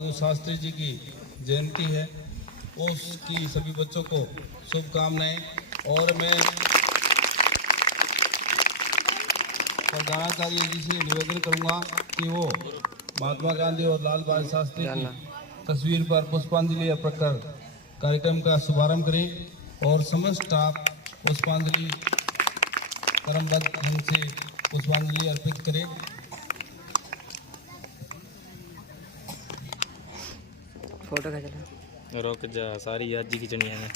शास्त्री जी की जयंती है, उसकी सभी बच्चों को शुभकामनाएं। और मैं प्रधानाचार्य जी से निवेदन करूंगा कि वो महात्मा गांधी और लाल बहादुर शास्त्री की तस्वीर पर पुष्पांजलि अर्पण कर कार्यक्रम का शुभारंभ करें और समस्त स्टाफ पुष्पांजलि क्रमबद्ध ढंग से पुष्पांजलि अर्पित करें। फोटो खींच रोक जा, सारी आज जी खींचनी है।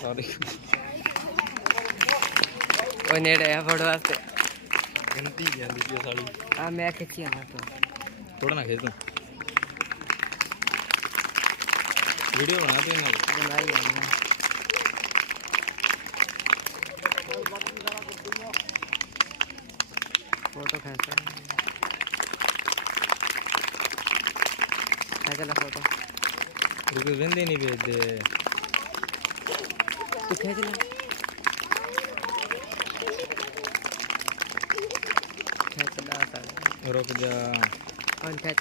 सॉरी ओ नेट है फोटो वास्ते गलती की आंदी की साड़ी। हां मैं खींची है ना तो थोड़ा ना खींच तू, वीडियो बना दे ना। बनाई है फोटो खींच चला फोटो रुको वेंदे नहीं भेज दे तू खींच ले खींच ला सारा रुक जा और खींच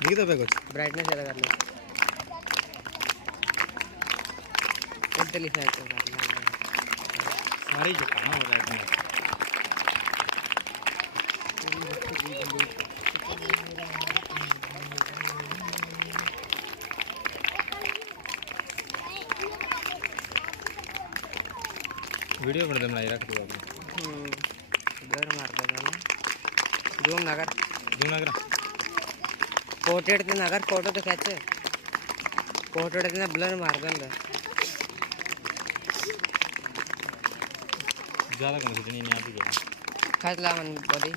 दिख तो पे कुछ ब्राइटनेस ज्यादा कर ले इधर साइड कर ले सारी जो कहां हो रहा है। वीडियो बना दे, बनाई रख दो डर मार दे ना जूम ना कर पोर्ट्रेट ते ना कर फोटो तो खींच पोर्ट्रेट ते ना ब्लर मार दे अंदर ज्यादा कम खींचनी नहीं आती है। खींच ला मन बॉडी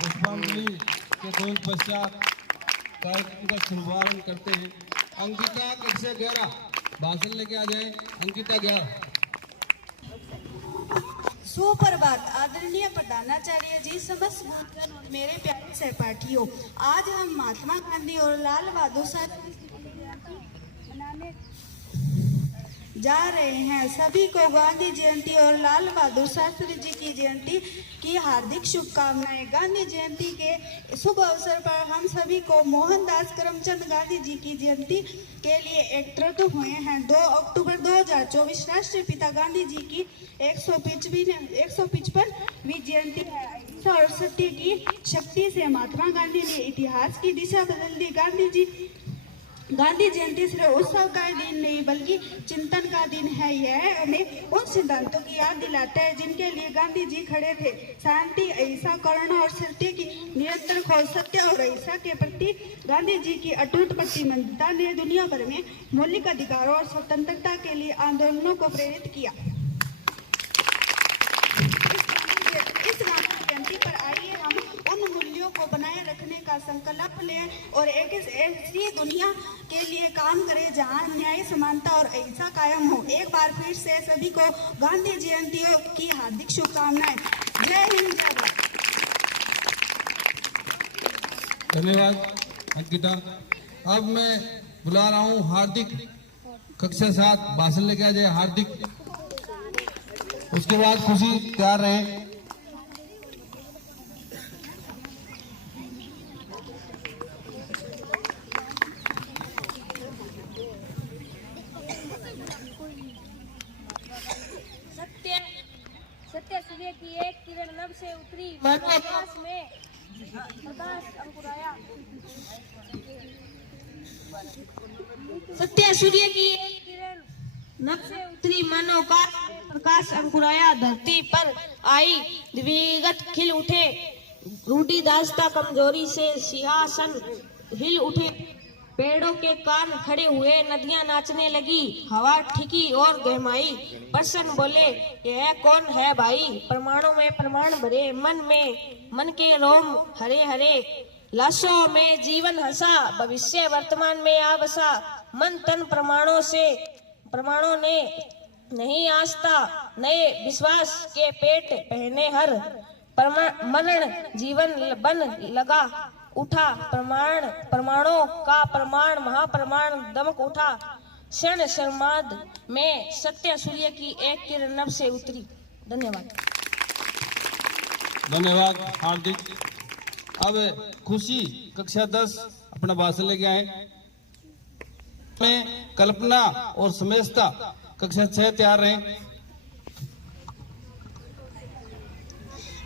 पुष्पांजलि के तुरंत पश्चात कार्यक्रम का शुभारंभ करते हैं। अंकिता कक्षा 11 भाषण लेके आ जाए। अंकिता 11। सुप्रभात आदरणीय प्रधानाचार्य जी, समस्त भूतगण और मेरे प्यारे सहपाठियों, आज हम महात्मा गांधी और लाल बहादुर शास्त्री की जयंती मनाने जा रहे हैं। सभी को गांधी जयंती और लाल बहादुर शास्त्री जी की जयंती की हार्दिक शुभकामनाएं। गांधी जयंती के शुभ अवसर पर हम सभी को मोहनदास करमचंद गांधी जी की जयंती के लिए एकत्रित हुए हैं। 2 अक्टूबर 2024 राष्ट्रपिता गांधी जी की 155वीं जयंती है। अहिंसा और सत्य की शक्ति से महात्मा गांधी ने इतिहास की दिशा बदल दी। गांधी जयंती सिर्फ उत्सव का दिन नहीं बल्कि चिंतन का दिन है। यह हमें उन सिद्धांतों की याद दिलाता है जिनके लिए गांधी जी खड़े थे। शांति, अहिंसा, करुणा और सत्य की निरंतर खोज। सत्य और अहिंसा के प्रति गांधी जी की अटूट प्रतिबद्धता ने दुनिया भर में मौलिक अधिकारों और स्वतंत्रता के लिए आंदोलनों को प्रेरित किया। इस गांधी जयंती पर आइए हम उन मूल्यों को बनाए रखने का संकल्प लें और एक ऐसी दुनिया के लिए काम करें जहां न्याय, समानता और अहिंसा कायम हो। एक बार फिर से सभी को गांधी जयंती की हार्दिक शुभकामनाएं। जय हिंद, जय भारत। धन्यवाद अंकिता। अब मैं बुला रहा हूँ हार्दिक कक्षा 7 भाषण लेके आ जाए। हार्दिक, उसके बाद खुशी तैयार रहे। सत्य सूर्य की एक किरण लब से उतरी, आकाश में प्रकाश अंकुराया। सत्य सूर्य की एक किरण नभ से उतरी, मानव का प्रकाश अंकुराया। धरती पर आई दिव्यगत खिल उठे, रूढ़िदासता कमजोरी से सिंहासन हिल उठे। पेड़ों के कान खड़े हुए, नदियां नाचने लगी, हवा ठिकी और गहमाई। प्रसन्न बोले, यह कौन है भाई? प्रमाणों में प्रमाण भरे, मन में मन के रोम हरे हरे। लाशों में जीवन हंसा, भविष्य वर्तमान में आ बसा। मन तन प्रमाणों ने नहीं आस्था नए विश्वास के पेट पहने हर मरण जीवन बन लगा उठा प्रमाणों का प्रमाण महाप्रमाण दमक उठा क्षण शर्माद में सत्य सूर्य की एक किरण नभ से उतरी। धन्यवाद। धन्यवाद हार्दिक। अब खुशी कक्षा 10 अपना भाषण लेके आए। में कल्पना और समेशता कक्षा 6 तैयार रहे।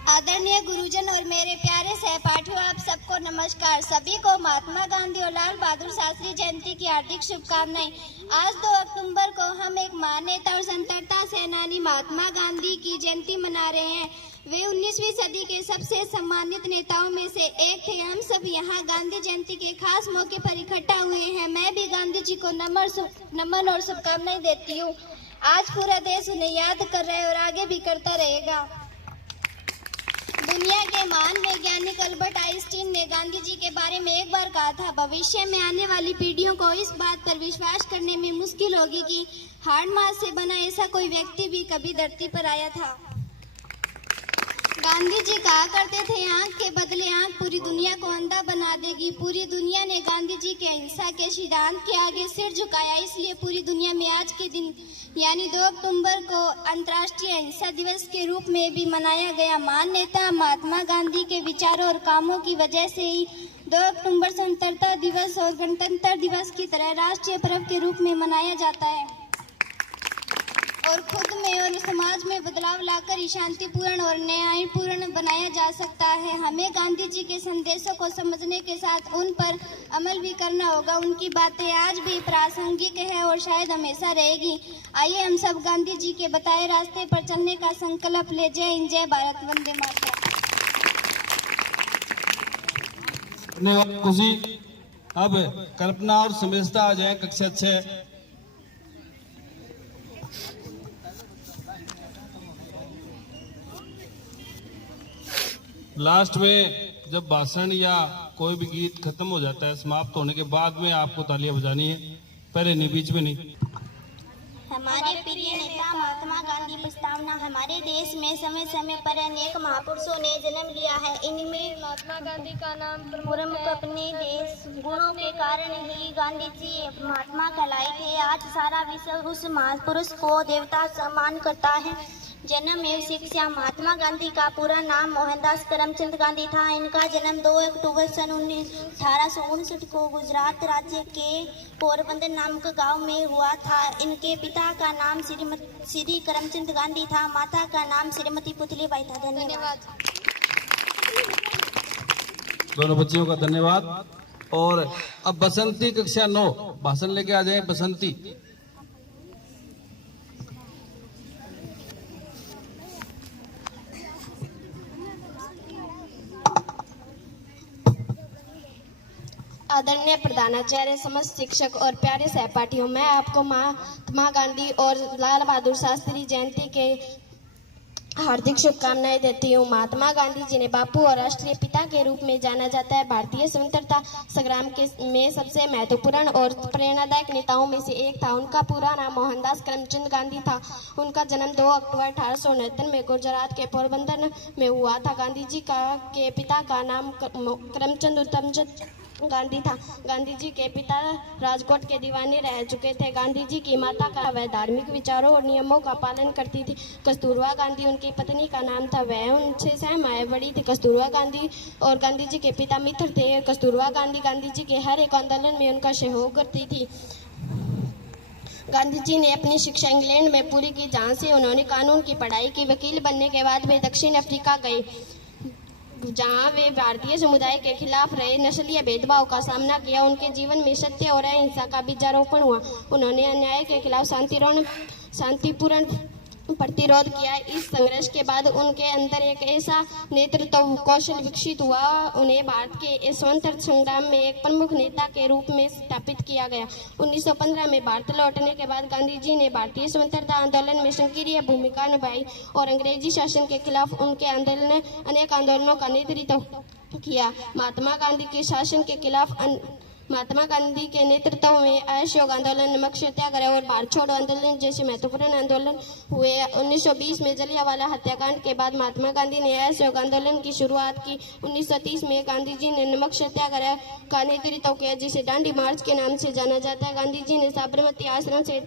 आदरणीय गुरुजन और मेरे प्यारे सहपाठियों, आप सबको नमस्कार। सभी को महात्मा गांधी और लाल बहादुर शास्त्री जयंती की हार्दिक शुभकामनाएं। आज 2 अक्टूबर को हम एक महान नेता और स्वतंत्रता सेनानी महात्मा गांधी की जयंती मना रहे हैं। वे 19वीं सदी के सबसे सम्मानित नेताओं में से एक थे। हम सब यहाँ गांधी जयंती के खास मौके पर इकट्ठा हुए हैं। मैं भी गांधी जी को नमन और शुभकामनाएं देती हूँ। आज पूरा देश उन्हें याद कर रहा है और आगे भी करता रहेगा। दुनिया के महान वैज्ञानिक अल्बर्ट आइंस्टीन ने गांधी जी के बारे में एक बार कहा था, भविष्य में आने वाली पीढ़ियों को इस बात पर विश्वास करने में मुश्किल होगी कि हाड़ मांस से बना ऐसा कोई व्यक्ति भी कभी धरती पर आया था। गांधी जी कहा करते थे, आंख के बदले आंख पूरी दुनिया को अंधा बना देगी। पूरी दुनिया ने गांधी जी के अहिंसा के सिद्धांत के आगे सिर झुकाया। इसलिए पूरी दुनिया में आज के दिन यानी 2 अक्टूबर को अंतर्राष्ट्रीय अहिंसा दिवस के रूप में भी मनाया गया। महान नेता महात्मा गांधी के विचारों और कामों की वजह से ही 2 अक्टूबर स्वतंत्रता दिवस और गणतंत्र दिवस की तरह राष्ट्रीय पर्व के रूप में मनाया जाता है और खुद में और समाज में बदलाव लाकर ही शांतिपूर्ण और न्यायपूर्ण बनाया जा सकता है। हमें गांधी जी के संदेशों को समझने के साथ उन पर अमल भी करना होगा। उनकी बातें आज भी प्रासंगिक है और शायद हमेशा रहेगी। आइए हम सब गांधी जी के बताए रास्ते पर चलने का संकल्प ले। जय हिंद, जय भारत, वंदे मातरम। धन्यवाद खुशी। अब कल्पना और समेशता आ जाए कक्षा 6। लास्ट में जब भाषण या कोई भी गीत खत्म हो जाता है, समाप्त होने के बाद में आपको तालियां बजानी है, पहले नहीं, बीच में नहीं। हमारे प्रिय नेता महात्मा गांधी प्रस्तावना। हमारे देश में समय समय पर अनेक महापुरुषों ने जन्म लिया है। इनमें महात्मा गांधी का नाम प्रमुख अपने देश गुणों के कारण ही गांधी जी महात्मा कहलाए थे। आज सारा विश्व उस महापुरुष को देवता सम्मान करता है। जन्म एवं शिक्षा। महात्मा गांधी का पूरा नाम मोहनदास करमचंद गांधी था। इनका जन्म 2 अक्टूबर सन 1859 को गुजरात राज्य के पोरबंदर नामक गांव में हुआ था। इनके पिता का नाम श्री करमचंद गांधी था। माता का नाम श्रीमती पुतलीबाई था। धन्यवाद। दोनों बच्चियों का धन्यवाद। और अब बसंती कक्षा 9 भाषण लेके आ जाए। बसंती। आदरणीय प्रधानाचार्य, समस्त शिक्षक और प्यारे सहपाठियों, मैं आपको महात्मा गांधी और लाल बहादुर शास्त्री जयंती के हार्दिक शुभकामनाएं देती हूँ। महात्मा गांधी जिन्हें बापू और राष्ट्रीय पिता के रूप में जाना जाता है, भारतीय स्वतंत्रता संग्राम में सबसे महत्वपूर्ण और प्रेरणादायक नेताओं में से एक था। उनका पूरा नाम मोहनदास करमचंद गांधी था। उनका जन्म 2 अक्टूबर 1869 में गुजरात के पोरबंदर में हुआ था। गांधी जी के पिता का नाम करमचंद उत्तमचंद गांधी था। गांधी जी के पिता राजकोट के दीवाने रह चुके थे। गांधी जी की माता का वह धार्मिक विचारों और नियमों का पालन करती थी। कस्तूरबा गांधी उनकी पत्नी का नाम था। वह उनसे 6 माह बड़ी थी। कस्तूरबा गांधी और गांधी जी के पिता मित्र थे। कस्तूरबा गांधी जी के हर एक आंदोलन में उनका सहयोग करती थी। गांधी जी ने अपनी शिक्षा इंग्लैंड में पूरी की, जहाँ से उन्होंने कानून की पढ़ाई की। वकील बनने के बाद वे दक्षिण अफ्रीका गए, जहाँ वे भारतीय समुदाय के खिलाफ रहे नस्लीय भेदभाव का सामना किया। उनके जीवन में सत्य और अहिंसा का बीजारोपण हुआ। उन्होंने अन्याय के खिलाफ शांतिपूर्ण प्रतिरोध किया। इस संघर्ष के बाद उनके अंदर एक ऐसा नेतृत्व कौशल विकसित हुआ, उन्हें भारत के स्वतंत्रता संग्राम में एक प्रमुख नेता के रूप में स्थापित किया गया। 1915 में भारत लौटने के बाद गांधी जी ने भारतीय स्वतंत्रता आंदोलन में सक्रिय भूमिका निभाई और अंग्रेजी शासन के खिलाफ उनके अनेक आंदोलनों का नेतृत्व किया। महात्मा गांधी के शासन के खिलाफ महात्मा गांधी के नेतृत्व में असहयोग आंदोलन, नमक सत्याग्रह और भारत छोड़ो आंदोलन जैसे महत्वपूर्ण आंदोलन हुए। 1920 में जलियांवाला हत्याकांड के बाद महात्मा गांधी ने असहयोग आंदोलन की शुरुआत की। 1930 में गांधी जी ने नमक सत्याग्रह का नेतृत्व किया, जिसे दांडी मार्च के नाम से जाना जाता है। गांधी जी ने साबरमती आश्रम से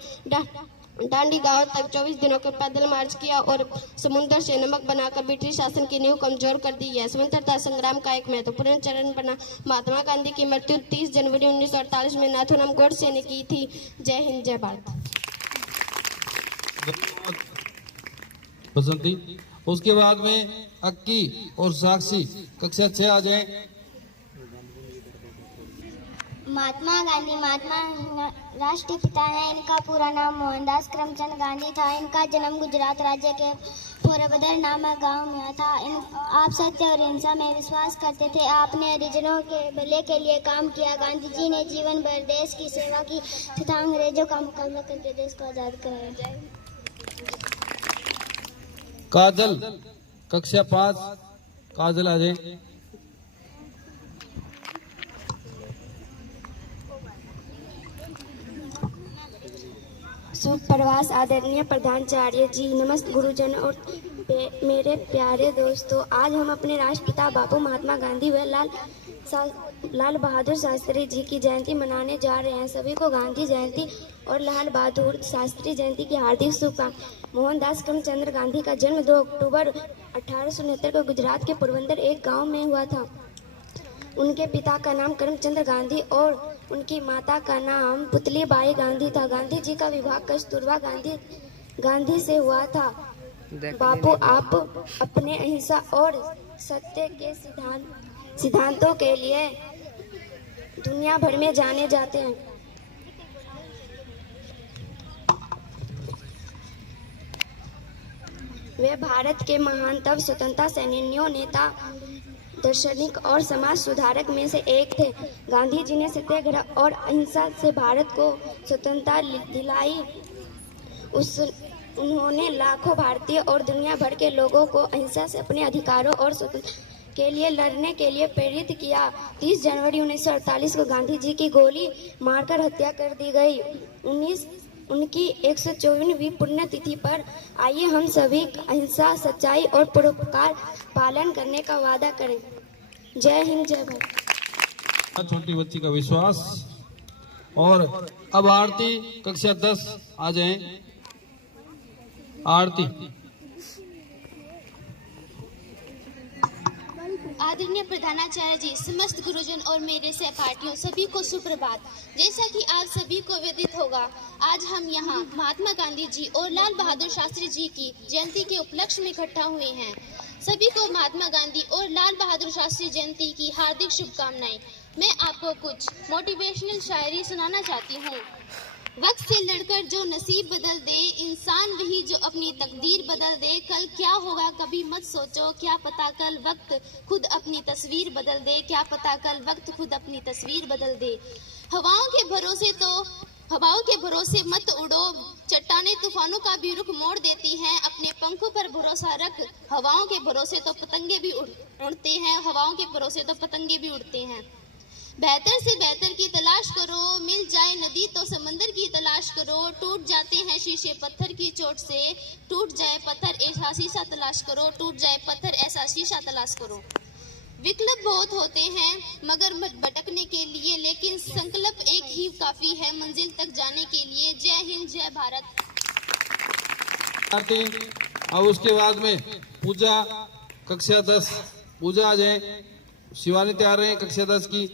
दांडी गांव तक 24 दिनों के पैदल मार्च किया और समुद्र से नमक बनाकर ब्रिटिश शासन की नींव कमजोर कर दी। यह स्वतंत्रता संग्राम का एक महत्वपूर्ण चरण बना। महात्मा गांधी की मृत्यु 30 जनवरी 1948 में नाथूराम गोडसे ने की थी। जय हिंद, जय भारत। बसंती। उसके बाद में अक्की और साक्षी कक्षा 6 आ जाए। महात्मा गांधी महात्मा राष्ट्रीय पिता है। इनका पूरा नाम मोहनदास करमचंद गांधी था। इनका जन्म गुजरात राज्य के पोरबंदर नामक गांव में हुआ था। आप सत्य और हिंसा में विश्वास करते थे। आपने हरिजनों के भले के लिए काम किया। गांधी जी ने जीवन भर देश की सेवा की तथा अंग्रेजों का मुकाबला करके देश को आजाद कराया। जाए काजल कक्षा 5 काजल आ जाए। सुप्रभात आदरणीय प्रधानाचार्य जी, नमस्ते गुरुजन और मेरे प्यारे दोस्तों। आज हम अपने राष्ट्रपिता बापू महात्मा गांधी व लाल बहादुर शास्त्री जी की जयंती मनाने जा रहे हैं। सभी को गांधी जयंती और लाल बहादुर शास्त्री जयंती की हार्दिक शुभकामनाएं। मोहनदास करमचंद गांधी का जन्म 2 अक्टूबर 1869 को गुजरात के पोरबंदर एक गांव में हुआ था। उनके पिता का नाम करमचंद गांधी और उनकी माता का नाम पुतली बाई गांधी था। गांधी जी का विवाह कस्तूरबा गांधी से हुआ था। बापू आप अपने अहिंसा और सत्य के सिद्धांतों के लिए दुनिया भर में जाने जाते हैं। वे भारत के महानतम स्वतंत्रता सेनानियों, नेता, दार्शनिक और समाज सुधारक में से एक थे। गांधी जी ने सत्याग्रह और अहिंसा से भारत को स्वतंत्रता दिलाई। उन्होंने लाखों भारतीय और दुनिया भर के लोगों को अहिंसा से अपने अधिकारों और स्वतंत्रता के लिए लड़ने के लिए प्रेरित किया। 30 जनवरी 1948 को गांधी जी की गोली मारकर हत्या कर दी गई। उनकी 124वीं पुण्यतिथि पर आइए हम सभी अहिंसा, सच्चाई और परोपकार पालन करने का वादा करें। जय हिंद, जय भारत। छोटी बच्ची का विश्वास। और अब आरती कक्षा 10 आ जाए। आरती। आदरणीय प्रधानाचार्य जी, समस्त गुरुजन और मेरे सहपाठियों सभी को सुप्रभात। जैसा कि आप सभी को विदित होगा, आज हम यहाँ महात्मा गांधी जी और लाल बहादुर शास्त्री जी की जयंती के उपलक्ष्य में इकट्ठा हुए हैं। सभी को महात्मा गांधी और लाल बहादुर शास्त्री जयंती की हार्दिक शुभकामनाएं। मैं आपको कुछ मोटिवेशनल शायरी सुनाना चाहती हूँ। वक्त से लड़कर जो नसीब बदल दे, इंसान वही जो अपनी तकदीर बदल दे। कल क्या होगा कभी मत सोचो, क्या पता कल वक्त खुद अपनी तस्वीर बदल दे। क्या पता कल वक्त खुद अपनी तस्वीर बदल दे। हवाओं के भरोसे मत उड़ो, चट्टाने तूफानों का भी रुख मोड़ देती हैं। अपने पंखों पर भरोसा रख, हवाओं के भरोसे तो पतंगे भी उड़ते हैं। हवाओं के भरोसे तो पतंगे भी उड़ते हैं। बेहतर से बेहतर की तलाश करो, मिल जाए नदी तो समंदर की तलाश करो। टूट जाते हैं शीशे पत्थर की चोट से, टूट जाए पत्थर ऐसा शीशा तलाश करो। टूट जाए पत्थर ऐसा शीशा तलाश करो। विकल्प बहुत होते हैं मगर भटकने के लिए, लेकिन संकल्प एक ही काफी है मंजिल तक जाने के लिए। जय हिंद, जय भारत। अब उसके बाद में पूजा कक्षा 10 पूजा आ जाए। शिवानी तैयार रहे कक्षा 10 की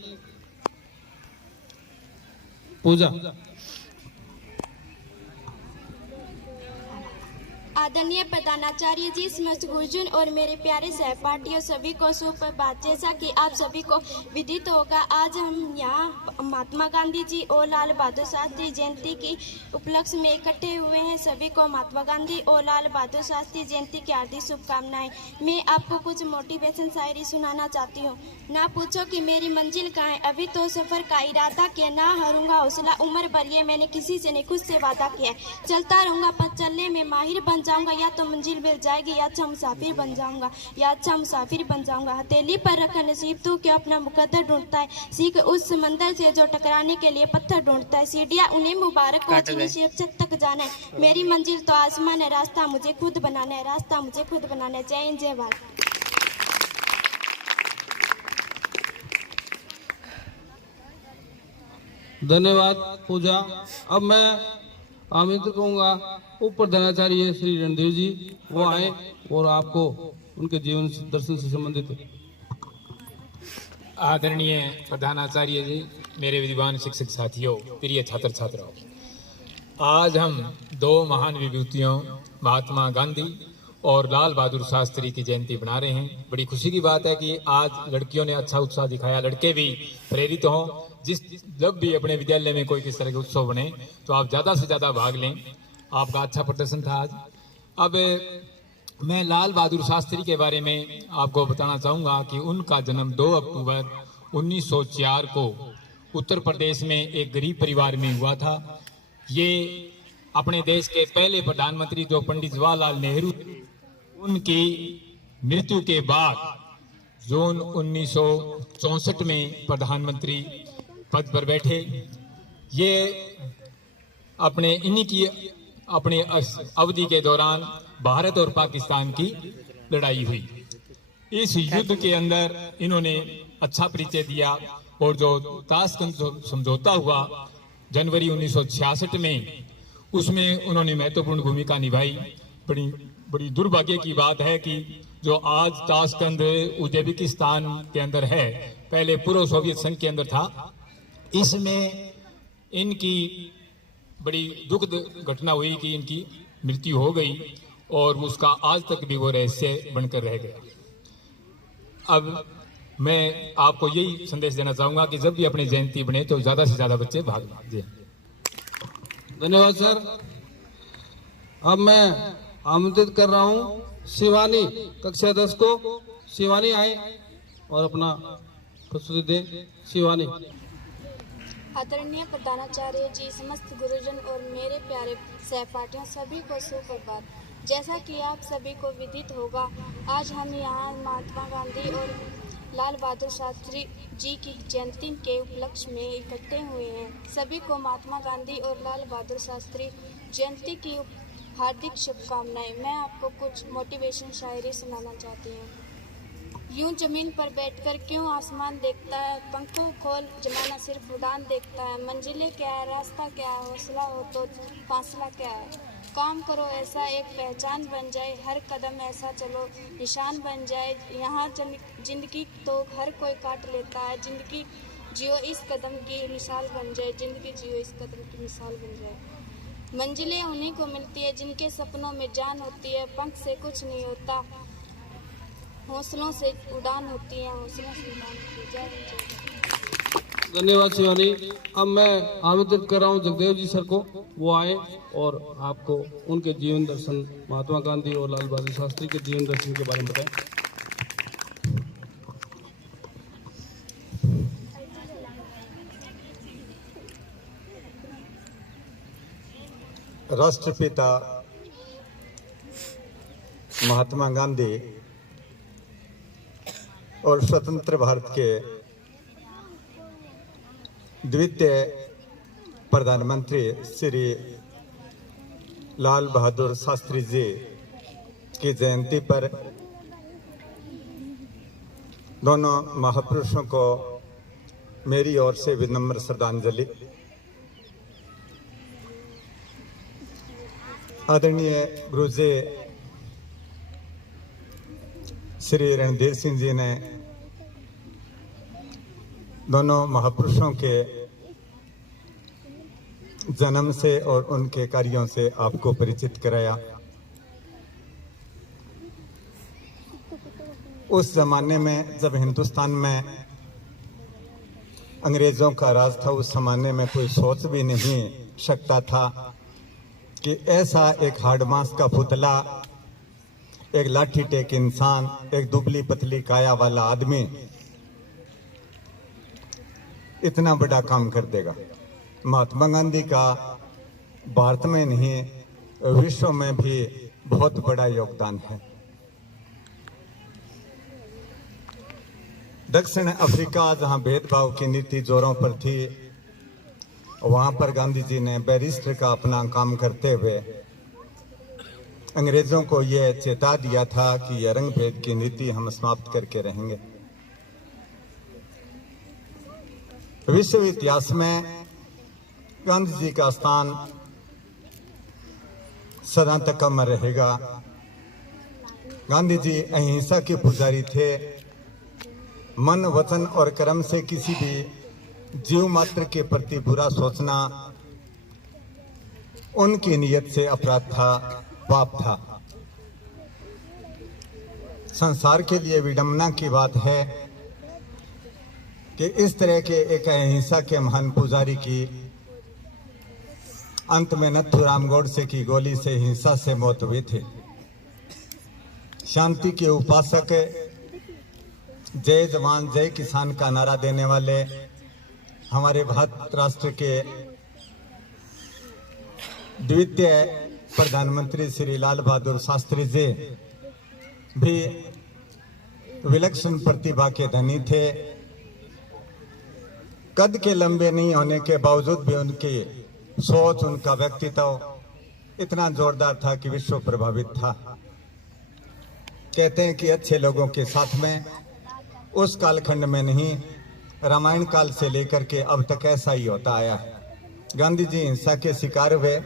पूजा। आदरणीय प्रधानाचार्य जी, समस्त गुरुजन और मेरे प्यारे सहपाठियों सभी को सुप्रभात। जैसा कि आप सभी को विदित होगा, आज हम यहाँ महात्मा गांधी जी और लाल बहादुर शास्त्री जयंती की उपलक्ष्य में इकट्ठे हुए हैं। सभी को महात्मा गांधी और लाल बहादुर शास्त्री जयंती की हार्दिक शुभकामनाएं। मैं आपको कुछ मोटिवेशन शायरी सुनाना चाहती हूँ। ना पूछो कि मेरी मंजिल कहाँ है, अभी तो सफर का इरादा किया। ना हरूंगा हौसला उम्र भर, ये मैंने किसी से नहीं खुद से वादा किया। चलता रहूंगा पर चलने में माहिर बन जाऊंगा, या तो मंजिल मिल जाएगी, या अच्छा मुसाफिर बन जाऊंगा, या अच्छा मुसाफिर बन जाऊंगा। हथेली पर रखा नसीब तू क्यों अपना मुकद्दर ढूंढता है, सीख उस समंदर से जो टकराने के लिए पत्थर ढूंढता है। सीढ़ियां उन्हें मुबारक हो जिन्हें शीर्षक तक जाना है, मेरी मंजिल तो आसमान है, रास्ता मुझे खुद बनाना है, रास्ता मुझे खुद बनाना है। जय हिंद, जय भारत। धन्यवाद पूजा। अब मैं आमंत्रित करूंगा उप प्रधानाचार्य श्री रणधीर जी, वो आए और आपको उनके जीवन दर्शन से संबंधित। आदरणीय प्रधानाचार्य जी, मेरे विद्वान शिक्षक साथियों, प्रिय छात्र छात्राओं, आज हम दो महान विभूतियों महात्मा गांधी और लाल बहादुर शास्त्री की जयंती बना रहे हैं। बड़ी खुशी की बात है कि आज लड़कियों ने अच्छा उत्साह दिखाया, लड़के भी प्रेरित हों। जब भी अपने विद्यालय में कोई किस तरह के उत्सव बने तो आप ज़्यादा से ज़्यादा भाग लें। आपका अच्छा प्रदर्शन था आज। अब मैं लाल बहादुर शास्त्री के बारे में आपको बताना चाहूँगा कि उनका जन्म 2 अक्टूबर 1904 को उत्तर प्रदेश में एक गरीब परिवार में हुआ था। ये अपने देश के पहले प्रधानमंत्री जो पंडित जवाहरलाल नेहरू, उनकी मृत्यु के बाद जून 1964 में प्रधानमंत्री पद पर बैठे। ये अपने अवधि के दौरान भारत और पाकिस्तान की लड़ाई हुई। इस युद्ध के अंदर इन्होंने अच्छा परिचय दिया और जो ताशकंद समझौता हुआ जनवरी 1966 में, उसमें उन्होंने महत्वपूर्ण भूमिका निभाई। बड़ी दुर्भाग्य की बात है कि जो आज ताशकंद उज्बेकिस्तान के अंदर है, पहले पूर्व सोवियत संघ के अंदर था, इसमें इनकी बड़ी दुखद घटना हुई कि इनकी मृत्यु हो गई और उसका आज तक भी वो रहस्य बनकर रह गया। अब मैं आपको यही संदेश देना चाहूंगा कि जब भी अपनी जयंती बने तो ज्यादा से ज्यादा बच्चे भाग लें। धन्यवाद सर। अब मैं आमंत्रित कर रहा हूं शिवानी, कक्षा 10 को। शिवानी आए और अपना प्रस्तुति दें। शिवानी। आदरणीय प्रधानाचार्य जी, समस्त गुरुजन और मेरे प्यारे सहपाठियों, सभी को सुप्रभात। जैसा कि आप सभी को विदित होगा, आज हम यहाँ महात्मा गांधी और लाल बहादुर शास्त्री जी की जयंती के उपलक्ष्य में इकट्ठे हुए हैं। सभी को महात्मा गांधी और लाल बहादुर शास्त्री जयंती की हार्दिक शुभकामनाएं। मैं आपको कुछ मोटिवेशन शायरी सुनाना चाहती हूँ। यूं जमीन पर बैठकर क्यों आसमान देखता है, पंखों खोल जमाना सिर्फ उड़ान देखता है। मंजिलें क्या है, रास्ता क्या है, हौसला हो तो फासला क्या है। काम करो ऐसा एक पहचान बन जाए, हर कदम ऐसा चलो निशान बन जाए। यहाँ जिंदगी तो हर कोई काट लेता है, जिंदगी जियो इस कदम की मिसाल बन जाए, जिंदगी जियो इस कदम की मिसाल बन जाए। मंजिलें उन्हीं को मिलती है जिनके सपनों में जान होती है, पंख से कुछ नहीं होता, हौसलों से उड़ान होती है, हौसलों से उड़ान होती है। जय हिंद। धन्यवाद शिवानी। अब मैं आमंत्रित कर रहा हूं जगदेव जी सर को, वो आए और आपको उनके जीवन दर्शन, महात्मा गांधी और लाल बहादुर शास्त्री के जीवन दर्शन के बारे में बताएं। राष्ट्रपिता महात्मा गांधी और स्वतंत्र भारत के द्वितीय प्रधानमंत्री श्री लाल बहादुर शास्त्री जी की जयंती पर दोनों महापुरुषों को मेरी ओर से विनम्र श्रद्धांजलि। आदरणीय गुरुजी श्री रणधीर सिंह जी ने दोनों महापुरुषों के जन्म से और उनके कार्यों से आपको परिचित कराया। उस जमाने में जब हिंदुस्तान में अंग्रेजों का राज था, उस जमाने में कोई सोच भी नहीं सकता था कि ऐसा एक हाडमास का पुतला, एक लाठी टेक इंसान, एक दुबली पतली काया वाला आदमी इतना बड़ा काम कर देगा। महात्मा गांधी का भारत में नहीं विश्व में भी बहुत बड़ा योगदान है। दक्षिण अफ्रीका जहां भेदभाव की नीति जोरों पर थी, वहां पर गांधी जी ने बैरिस्टर का अपना काम करते हुए अंग्रेजों को यह चेता दिया था कि यह रंग भेद की नीति हम समाप्त करके रहेंगे। विश्व इतिहास में गांधी जी का स्थान सदा तक अमर रहेगा। गांधी जी अहिंसा के पुजारी थे। मन, वचन और कर्म से किसी भी जीव मात्र के प्रति बुरा सोचना उनकी नीयत से अपराध था, पाप था। संसार के लिए विडंबना की बात है कि इस तरह के एक अहिंसा के महान पुजारी की अंत में नथुराम गोडसे की गोली से हिंसा से मौत हुई थी। शांति के उपासक, जय जवान जय किसान का नारा देने वाले हमारे भारत राष्ट्र के द्वितीय प्रधानमंत्री श्री लाल बहादुर शास्त्री जी भी विलक्षण प्रतिभा के धनी थे। कद के लंबे नहीं होने के बावजूद भी उनकी सोच, उनका व्यक्तित्व इतना जोरदार था कि विश्व प्रभावित था। कहते हैं कि अच्छे लोगों के साथ में उस कालखंड में नहीं, रामायण काल से लेकर के अब तक ऐसा ही होता आया है। गांधी जी हिंसा के शिकार हुए।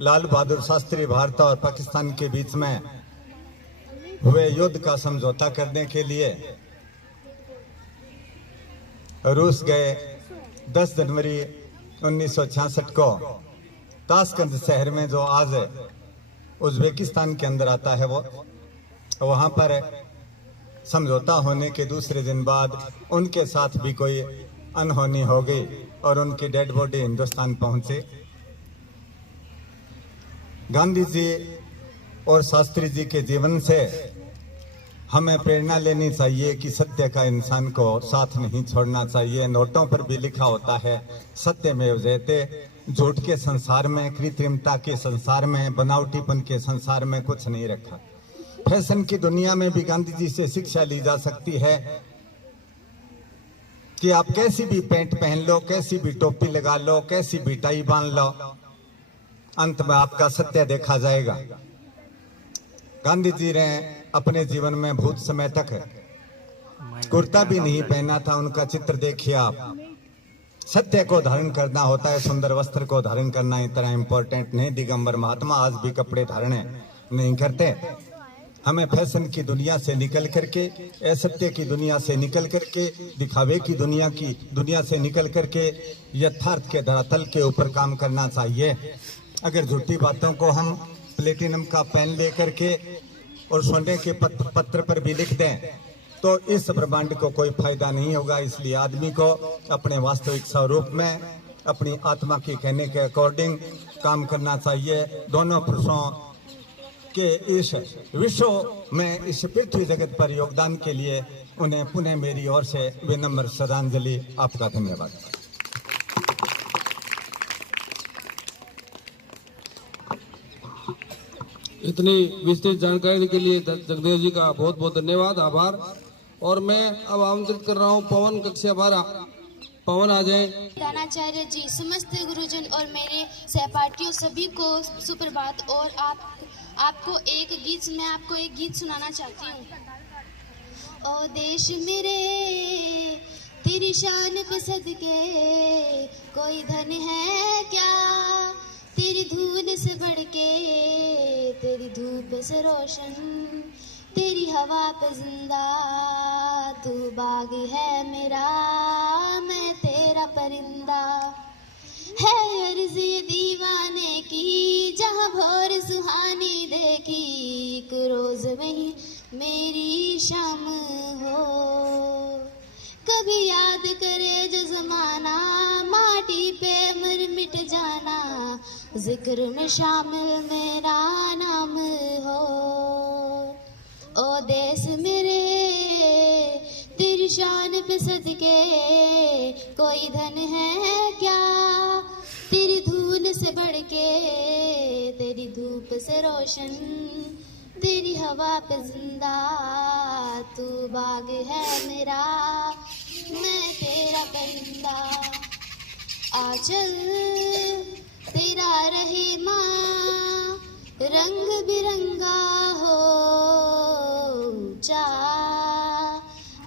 लाल बहादुर शास्त्री भारत और पाकिस्तान के बीच में हुए युद्ध का समझौता करने के लिए रूस गए। 10 जनवरी 1966 को ताशकंद शहर में, जो आज उज्बेकिस्तान के अंदर आता है, वो वहां पर समझौता होने के दूसरे दिन बाद उनके साथ भी कोई अनहोनी हो गई और उनकी डेड बॉडी हिंदुस्तान पहुंची। गांधी जी और शास्त्री जी के जीवन से हमें प्रेरणा लेनी चाहिए कि सत्य का इंसान को साथ नहीं छोड़ना चाहिए। नोटों पर भी लिखा होता है सत्यमेव जयते। झूठ के संसार में, कृत्रिमता के संसार में, बनावटीपन के संसार में कुछ नहीं रखा। फैशन की दुनिया में भी गांधी जी से शिक्षा ली जा सकती है कि आप कैसी भी पैंट पहन लो, कैसी भी टोपी लगा लो, कैसी भी टाई बांध लो, अंत में आपका सत्य देखा जाएगा। गांधी जी ने अपने जीवन में बहुत समय तक कुर्ता भी नहीं पहना था। उनका चित्र देखिए आप। सत्य को धारण करना होता है, सुंदर वस्त्र को धारण करना इतना इम्पोर्टेंट नहीं। दिगंबर महात्मा आज भी कपड़े धारण नहीं करते। हमें फैशन की दुनिया से निकल करके, असत्य की दुनिया से निकल करके, दिखावे की दुनिया से निकल करके यथार्थ के धरातल के ऊपर काम करना चाहिए। अगर झूठी बातों को हम प्लेटिनम का पेन लेकर के और सोने के पत्र पर भी लिख दें तो इस ब्रह्मांड को कोई फायदा नहीं होगा। इसलिए आदमी को अपने वास्तविक स्वरूप में, अपनी आत्मा के कहने के अकॉर्डिंग काम करना चाहिए। दोनों पुरुषों के इस विश्व में, इस पृथ्वी जगत पर योगदान के लिए उन्हें पुनः मेरी ओर से विनम्र श्रद्धांजलि। आपका धन्यवाद। इतनी विस्तृत जानकारी के लिए जगदेव जी का बहुत बहुत धन्यवाद, आभार। और मैं अब आमंत्रित कर रहा हूँ पवन कक्षा 12। पवन आ जाए। प्रधानाचार्य जी, समस्त गुरुजन और मेरे सहपाठियों सभी को सुप्रभात। और आपको एक गीत सुनाना चाहती हूँ। ओ देश मेरे तेरी शान पे सदके कोई धन है क्या, तेरी धूल से बढ़ के, तेरी धूप से रोशन, तेरी हवा पे जिंदा, तू बाग है मेरा, मैं तेरा परिंदा। है अर्ज़ी दीवाने की जहाँ भोर सुहानी देखी, एक रोज वही मेरी शाम हो। कभी याद करे जो जमाना, माटी पे अमर मिट जाना, जिक्र में शामिल मेरा नाम हो। ओ देश मेरे तेरी शान पे सदके कोई धन है क्या, तेरी धूल से बढ़ के, तेरी धूप से रोशन, तेरी हवा पे जिंदा, तू बाग है मेरा, मैं तेरा परिंदा। आचल तेरा रहे माँ, रंग बिरंगा हो ऊंचा,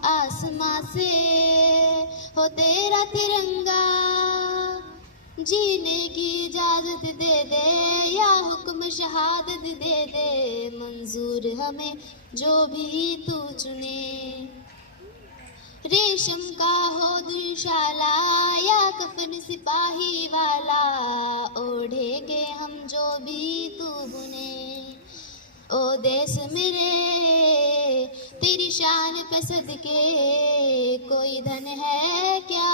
आसमां से हो तेरा तिरंगा। जीने की इजाजत दे दे या हुक्म शहादत दे दे, मंजूर हमें जो भी तू चुने। रेशम का हो दुशाला या कफन सिपाही वाला, ओढ़ेंगे हम जो भी तू बुने। ओ देश मेरे तेरी शान पे सदके, कोई धन है क्या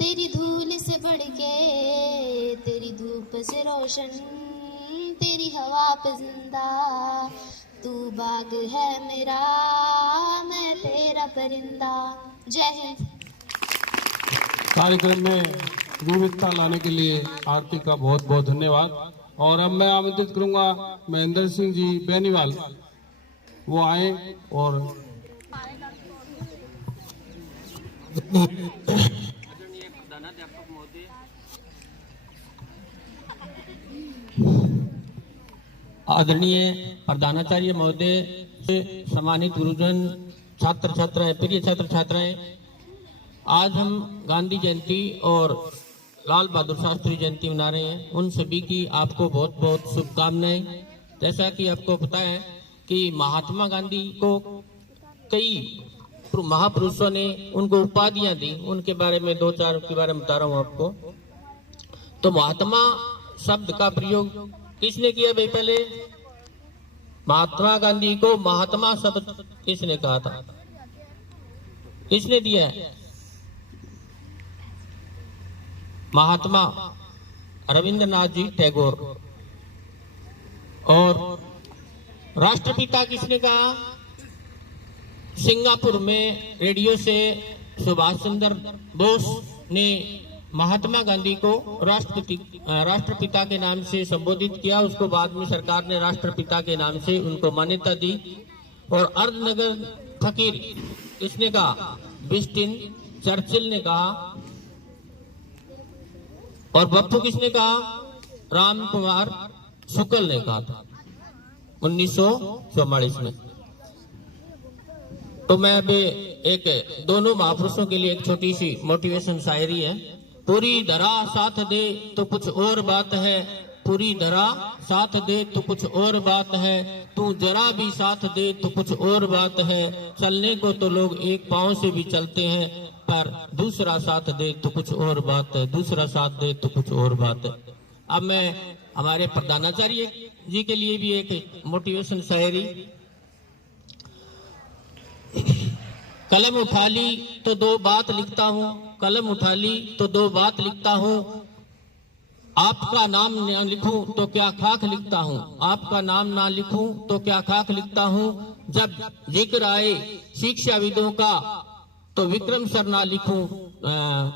तेरी धूल से बढ़ के, तेरी धूप से रोशन, तेरी हवा पे जिंदा, तू बाग है मेरा, मैं तेरा परिंदा। जय हिंद। कार्यक्रम में विविधता लाने के लिए आरती का बहुत बहुत धन्यवाद। और अब मैं आमंत्रित करूंगा महेंद्र सिंह जी बेनीवाल, वो आए और आदरणीय प्रधानाचार्य महोदय, सम्मानित गुरुजन, छात्र छात्राएं, प्रिय छात्र छात्राएं, आज हम गांधी जयंती और लाल बहादुर शास्त्री जयंती मना रहे हैं। उन सभी की आपको बहुत बहुत शुभकामनाएं। जैसा कि आपको पता है कि महात्मा गांधी को कई महापुरुषों ने उनको उपाधियां दी, उनके बारे में दो चार के बारे में बता रहा हूं आपको। तो महात्मा शब्द का प्रयोग किसने किया भाई? पहले महात्मा गांधी को महात्मा शब्द किसने कहा था? किसने दिया है? महात्मा रविंद्रनाथ जी टैगोर। और राष्ट्रपिता किसने कहा? सिंगापुर में रेडियो से सुभाष चंद्र बोस ने महात्मा गांधी को राष्ट्रपिता के नाम से संबोधित किया। उसको बाद में सरकार ने राष्ट्रपिता के नाम से उनको मान्यता दी। और अर्धनगर फकीर किसने कहा? विंस्टन चर्चिल ने कहा। और बप्पू किसने कहा? राम कुमार शुक्ल ने कहा था 1944 में। तो मैं अभी एक दोनों महापुरुषों के लिए एक छोटी सी मोटिवेशन शायरी है। पूरी धरा साथ दे तो कुछ और बात है, पूरी धरा साथ दे तो कुछ और बात है, तू जरा भी साथ दे तो कुछ और बात है। चलने को तो लोग एक पांव से भी चलते हैं, पर दूसरा साथ दे तो कुछ और बात है, दूसरा साथ दे तो कुछ और बात है। अब मैं हमारे प्रधानाचार्य जी के लिए भी एक मोटिवेशन शायरी। कलम उठा ली तो दो बात लिखता हूँ, कलम उठा ली तो दो बात लिखता हूँ, आपका नाम न लिखूं तो क्या खाक लिखता हूँ, आपका नाम ना लिखूं तो क्या खाक लिखता हूँ। जब जिक्र आए शिक्षाविदों का तो विक्रम सर ना लिखूं,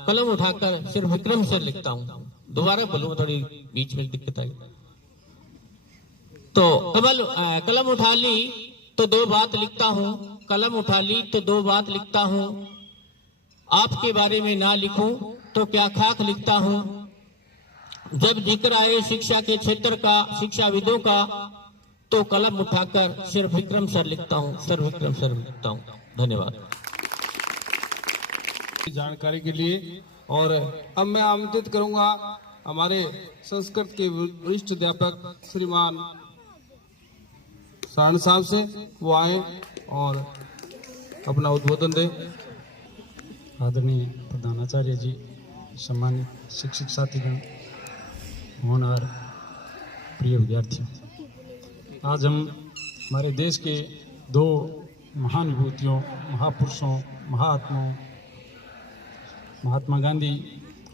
कलम उठाकर सिर्फ विक्रम सर लिखता हूँ। दोबारा बोलूं, थोड़ी बीच में दिक्कत आई। तो कलम उठा ली तो दो बात लिखता हूँ, कलम उठा ली तो दो बात लिखता हूँ, आपके बारे में ना लिखूं तो क्या खाक लिखता हूँ। जब जिक्र आए शिक्षा के क्षेत्र का, शिक्षाविदों का, तो कलम उठाकर सिर्फ विक्रम सर लिखता हूँ, सिर्फ विक्रम सर लिखता हूँ। धन्यवाद जानकारी के लिए। और अब मैं आमंत्रित करूंगा हमारे संस्कृत के वरिष्ठ अध्यापक श्रीमान सारण साहब से, वो आए और अपना उद्बोधन दें। आदरणीय प्रधानाचार्य जी, सम्मानित शिक्षक साथीगण, होनहार प्रिय विद्यार्थियों, आज हम हमारे देश के दो महान विभूतियों, महापुरुषों, महात्माओं, महात्मा गांधी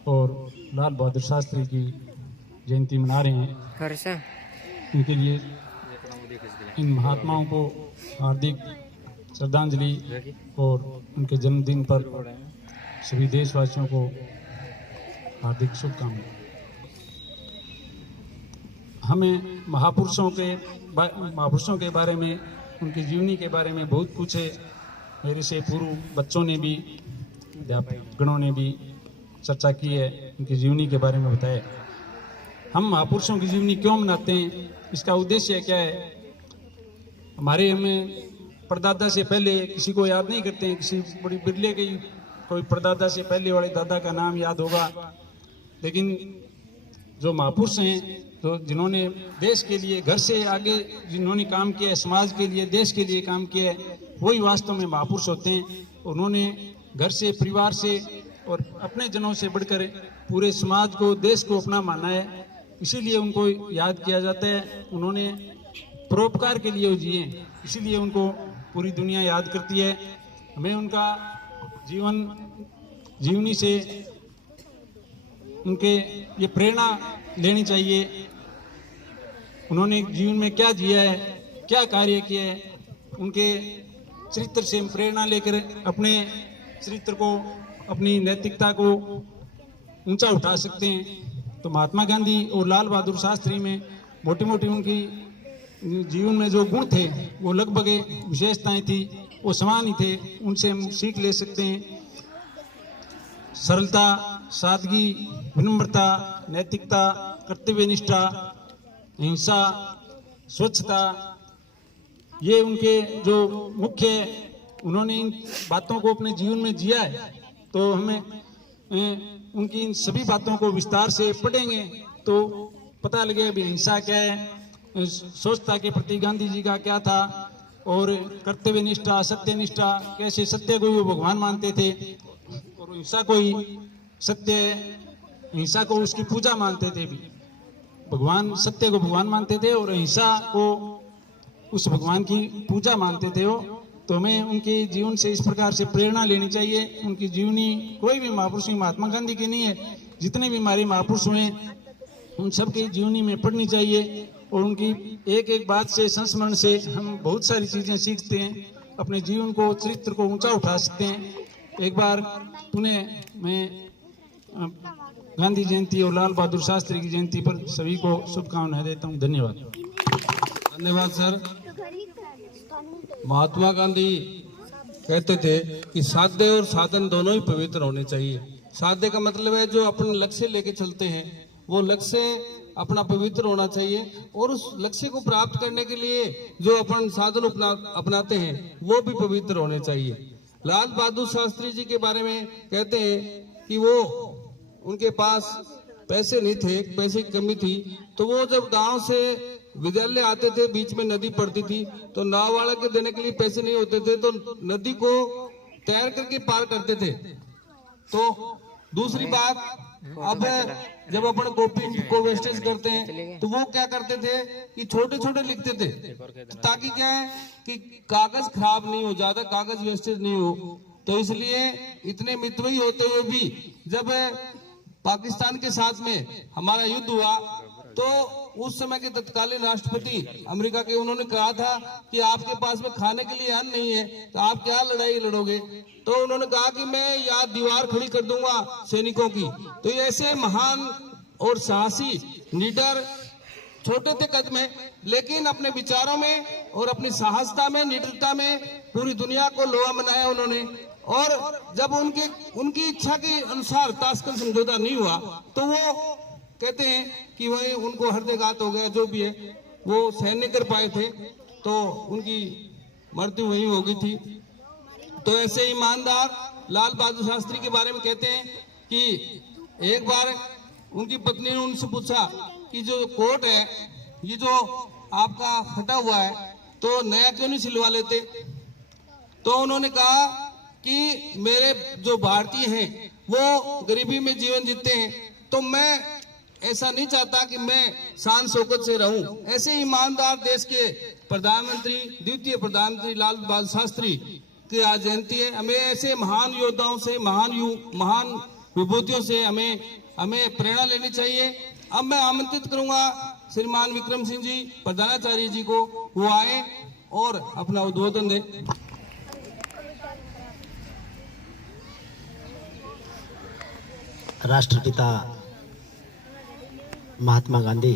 और लाल बहादुर शास्त्री की जयंती मना रहे हैं। उनके लिए, इन महात्माओं को हार्दिक श्रद्धांजलि और उनके जन्मदिन पर सभी देशवासियों को हार्दिक शुभकामनाएं। हमें महापुरुषों के बारे में, उनकी जीवनी के बारे में बहुत कुछ है। मेरे से पूर्व बच्चों ने भी, अध्यापकगणों ने भी चर्चा की है, उनकी जीवनी के बारे में बताया। हम महापुरुषों की जीवनी क्यों मनाते हैं, इसका उद्देश्य क्या है? हमें परदादा से पहले किसी को याद नहीं करते हैं, किसी बड़ी बिरले की कोई परदादा से पहले वाले दादा का नाम याद होगा, लेकिन जो महापुरुष हैं, तो जिन्होंने देश के लिए घर से आगे जिन्होंने काम किया है, समाज के लिए, देश के लिए काम किया है, वही वास्तव में महापुरुष होते हैं। उन्होंने घर से, परिवार से और अपने जनों से बढ़कर पूरे समाज को, देश को अपना माना है, इसीलिए उनको याद किया जाता है। उन्होंने परोपकार के लिए जिए, इसीलिए उनको पूरी दुनिया याद करती है। हमें उनका जीवनी से उनके ये प्रेरणा लेनी चाहिए। उन्होंने जीवन में क्या जिया है, क्या कार्य किया है, उनके चरित्र से प्रेरणा लेकर अपने चरित्र को, अपनी नैतिकता को ऊंचा उठा सकते हैं। तो महात्मा गांधी और लाल बहादुर शास्त्री में मोटी मोटी उनकी जीवन में जो गुण थे, वो लगभग विशेषताएं थी, वो समान ही थे, उनसे हम सीख ले सकते हैं। सरलता, सादगी, विनम्रता, नैतिकता, कर्तव्य निष्ठा, हिंसा, स्वच्छता, ये उनके जो मुख्य, उन्होंने इन बातों को अपने जीवन में जिया है। तो हमें उनकी इन सभी बातों को विस्तार से पढ़ेंगे तो पता लगेगा भी हिंसा क्या है, स्वच्छता के प्रति गांधी जी का क्या था, और कर्तव्य निष्ठा, सत्य निष्ठा, कैसे सत्य को वो भगवान मानते थे और हिंसा को ही सत्य, हिंसा को उसकी पूजा मानते थे भी। भगवान, सत्य को भगवान मानते थे और हिंसा को उस भगवान की पूजा मानते थे वो। तो हमें उनके जीवन से इस प्रकार से प्रेरणा लेनी चाहिए। उनकी जीवनी कोई भी महापुरुष, महात्मा गांधी की नहीं है, जितने भी हमारे महापुरुष हुए उन सब की जीवनी में पढ़नी चाहिए। और उनकी एक एक बात से, संस्मरण से हम बहुत सारी चीजें सीखते हैं, अपने जीवन को, चरित्र को ऊंचा उठा सकते हैं। एक बार पुनः मैं गांधी जयंती और लाल बहादुर शास्त्री की जयंती पर सभी को शुभकामनाएं देता हूँ। धन्यवाद। धन्यवाद सर। महात्मा गांधी कहते थे कि साध्य और साधन दोनों ही पवित्र होने चाहिए। साध्य का मतलब है जो अपने लक्ष्य लेके चलते हैं, वो लक्ष्य अपना पवित्र होना चाहिए, और उस लक्ष्य को प्राप्त करने के लिए जो अपन साधन अपनाते हैं वो भी पवित्र होने चाहिए। लाल बहादुर शास्त्री जी के बारे में कहते हैं कि वो, उनके पास पैसे नहीं थे, पैसे की कमी थी, तो वो जब गांव से विद्यालय आते थे, बीच में नदी पड़ती थी, तो नाव वाले के देने के लिए पैसे नहीं होते थे, तो नदी को तैर करके पार करते थे। तो दूसरी बात, अब जब अपन कॉपी को वेस्टेज करते हैं तो वो क्या करते थे कि छोटे छोटे लिखते थे, ताकि क्या है कि कागज खराब नहीं हो, ज्यादा कागज वेस्टेज नहीं हो। तो इसलिए इतने मित्रही होते हुए भी जब पाकिस्तान के साथ में हमारा युद्ध हुआ, तो उस समय के तत्कालीन राष्ट्रपति अमेरिका के, उन्होंने कहा था कि आपके पास में खाने के लिए अन्न नहीं है, तो आप क्या लड़ाई लड़ोगे? तो उन्होंने कहा कि मैं यहाँ दीवार खड़ी कर दूंगा सैनिकों की। तो ऐसे महान और साहसी लीडर छोटे थे कद में, लेकिन अपने विचारों में और अपनी साहसता में, निडरता में पूरी दुनिया को लोहा मनाया उन्होंने। और जब उनकी इच्छा के अनुसार ताशकंद समझौता नहीं हुआ, तो वो कहते हैं कि वही उनको हृदयघात हो गया, जो भी है वो सहन नहीं कर पाए थे, तो उनकी मृत्यु वही हो गई थी। तो ऐसे ईमानदार लाल बहादुर शास्त्री के बारे में कहते हैं कि एक बार उनकी पत्नी ने उनसे पूछा कि जो कोट है, ये जो आपका फटा हुआ है, तो नया क्यों नहीं सिलवा लेते? तो उन्होंने कहा कि मेरे जो भारतीय हैं वो गरीबी में जीवन जीते हैं, तो मैं ऐसा नहीं चाहता कि मैं शान शौकत से रहूं। ऐसे ईमानदार देश के प्रधानमंत्री, द्वितीय प्रधानमंत्री लाल बहादुर शास्त्री की आज जयंती है। हमें ऐसे महान योद्धाओं से, महान विभूतियों से हमें प्रेरणा लेनी चाहिए। अब मैं आमंत्रित करूंगा श्रीमान विक्रम सिंह जी, प्रधानाचार्य जी को, वो आए और अपना उद्बोधन दें। राष्ट्रपिता महात्मा गांधी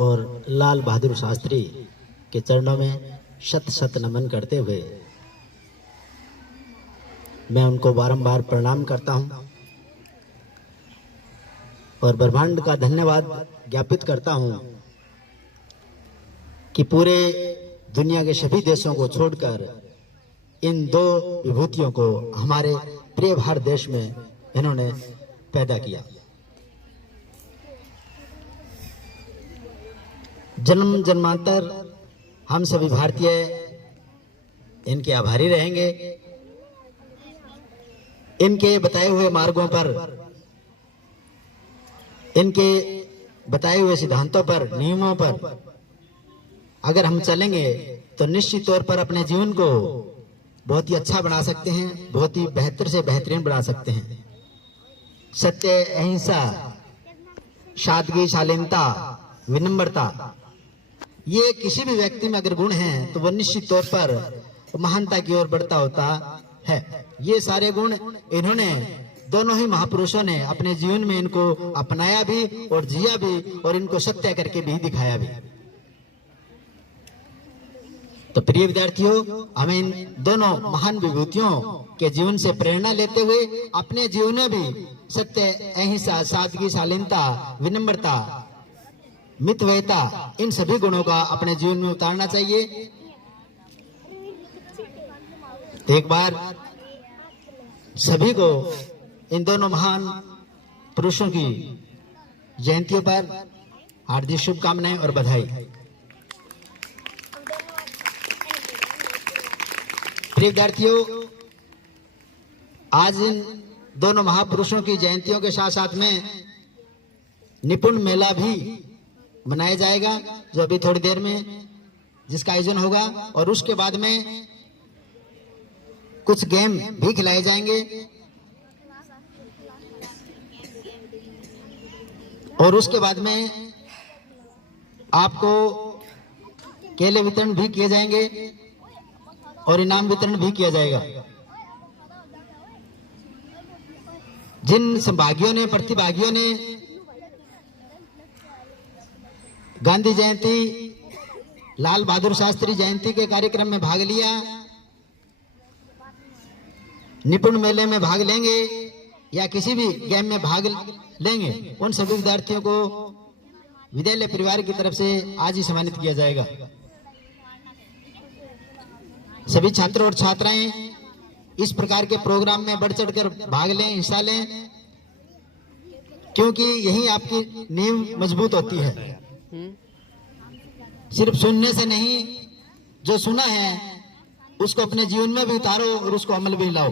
और लाल बहादुर शास्त्री के चरणों में शत शत नमन करते हुए मैं उनको बारंबार प्रणाम करता हूं और ब्रह्मांड का धन्यवाद ज्ञापित करता हूं कि पूरे दुनिया के सभी देशों को छोड़कर इन दो विभूतियों को हमारे प्रिय भारत देश में इन्होंने पैदा किया। जन्म जन्मांतर हम सभी भारतीय इनके आभारी रहेंगे। इनके बताए हुए मार्गों पर, इनके बताए हुए सिद्धांतों पर, नियमों पर अगर हम चलेंगे तो निश्चित तौर पर अपने जीवन को बहुत ही अच्छा बना सकते हैं, बहुत ही बेहतर से बेहतरीन बना सकते हैं। सत्य, अहिंसा, सादगी, शालीनता, विनम्रता, ये किसी भी व्यक्ति में अगर गुण हैं तो वह निश्चित तौर पर महानता की ओर बढ़ता होता है। ये सारे गुण इन्होंने, दोनों ही महापुरुषों ने अपने जीवन में इनको अपनाया भी और जिया भी और इनको सत्य करके भी दिखाया भी। तो प्रिय विद्यार्थियों, हमें इन दोनों महान विभूतियों के जीवन से प्रेरणा लेते हुए अपने जीवन में भी सत्य, अहिंसा, सादगी, शालीनता, विनम्रता, मितव्ययिता, इन सभी गुणों का अपने जीवन में उतारना चाहिए। तो एक बार सभी को इन दोनों महान पुरुषों की जयंतियों पर हार्दिक शुभकामनाएं और बधाई। प्रिय विद्यार्थियों, आज इन दोनों महापुरुषों की जयंतियों के साथ साथ में निपुण मेला भी मनाया जाएगा, जो अभी थोड़ी देर में जिसका आयोजन होगा, और उसके बाद में कुछ गेम भी खिलाए जाएंगे और उसके बाद में आपको केले वितरण भी किए जाएंगे और इनाम वितरण भी किया जाएगा। जिन संभागियों ने, प्रतिभागियों ने गांधी जयंती, लाल बहादुर शास्त्री जयंती के कार्यक्रम में भाग लिया, निपुण मेले में भाग लेंगे या किसी भी गेम में भाग लेंगे, उन सभी विद्यार्थियों को विद्यालय परिवार की तरफ से आज ही सम्मानित किया जाएगा। सभी छात्र और छात्राएं इस प्रकार के प्रोग्राम में बढ़ चढ़कर भाग लें, हिस्सा लें, क्योंकि यही आपकी नींव मजबूत होती है। सिर्फ सुनने से नहीं, जो सुना है उसको अपने जीवन में भी उतारो और उसको अमल में लाओ।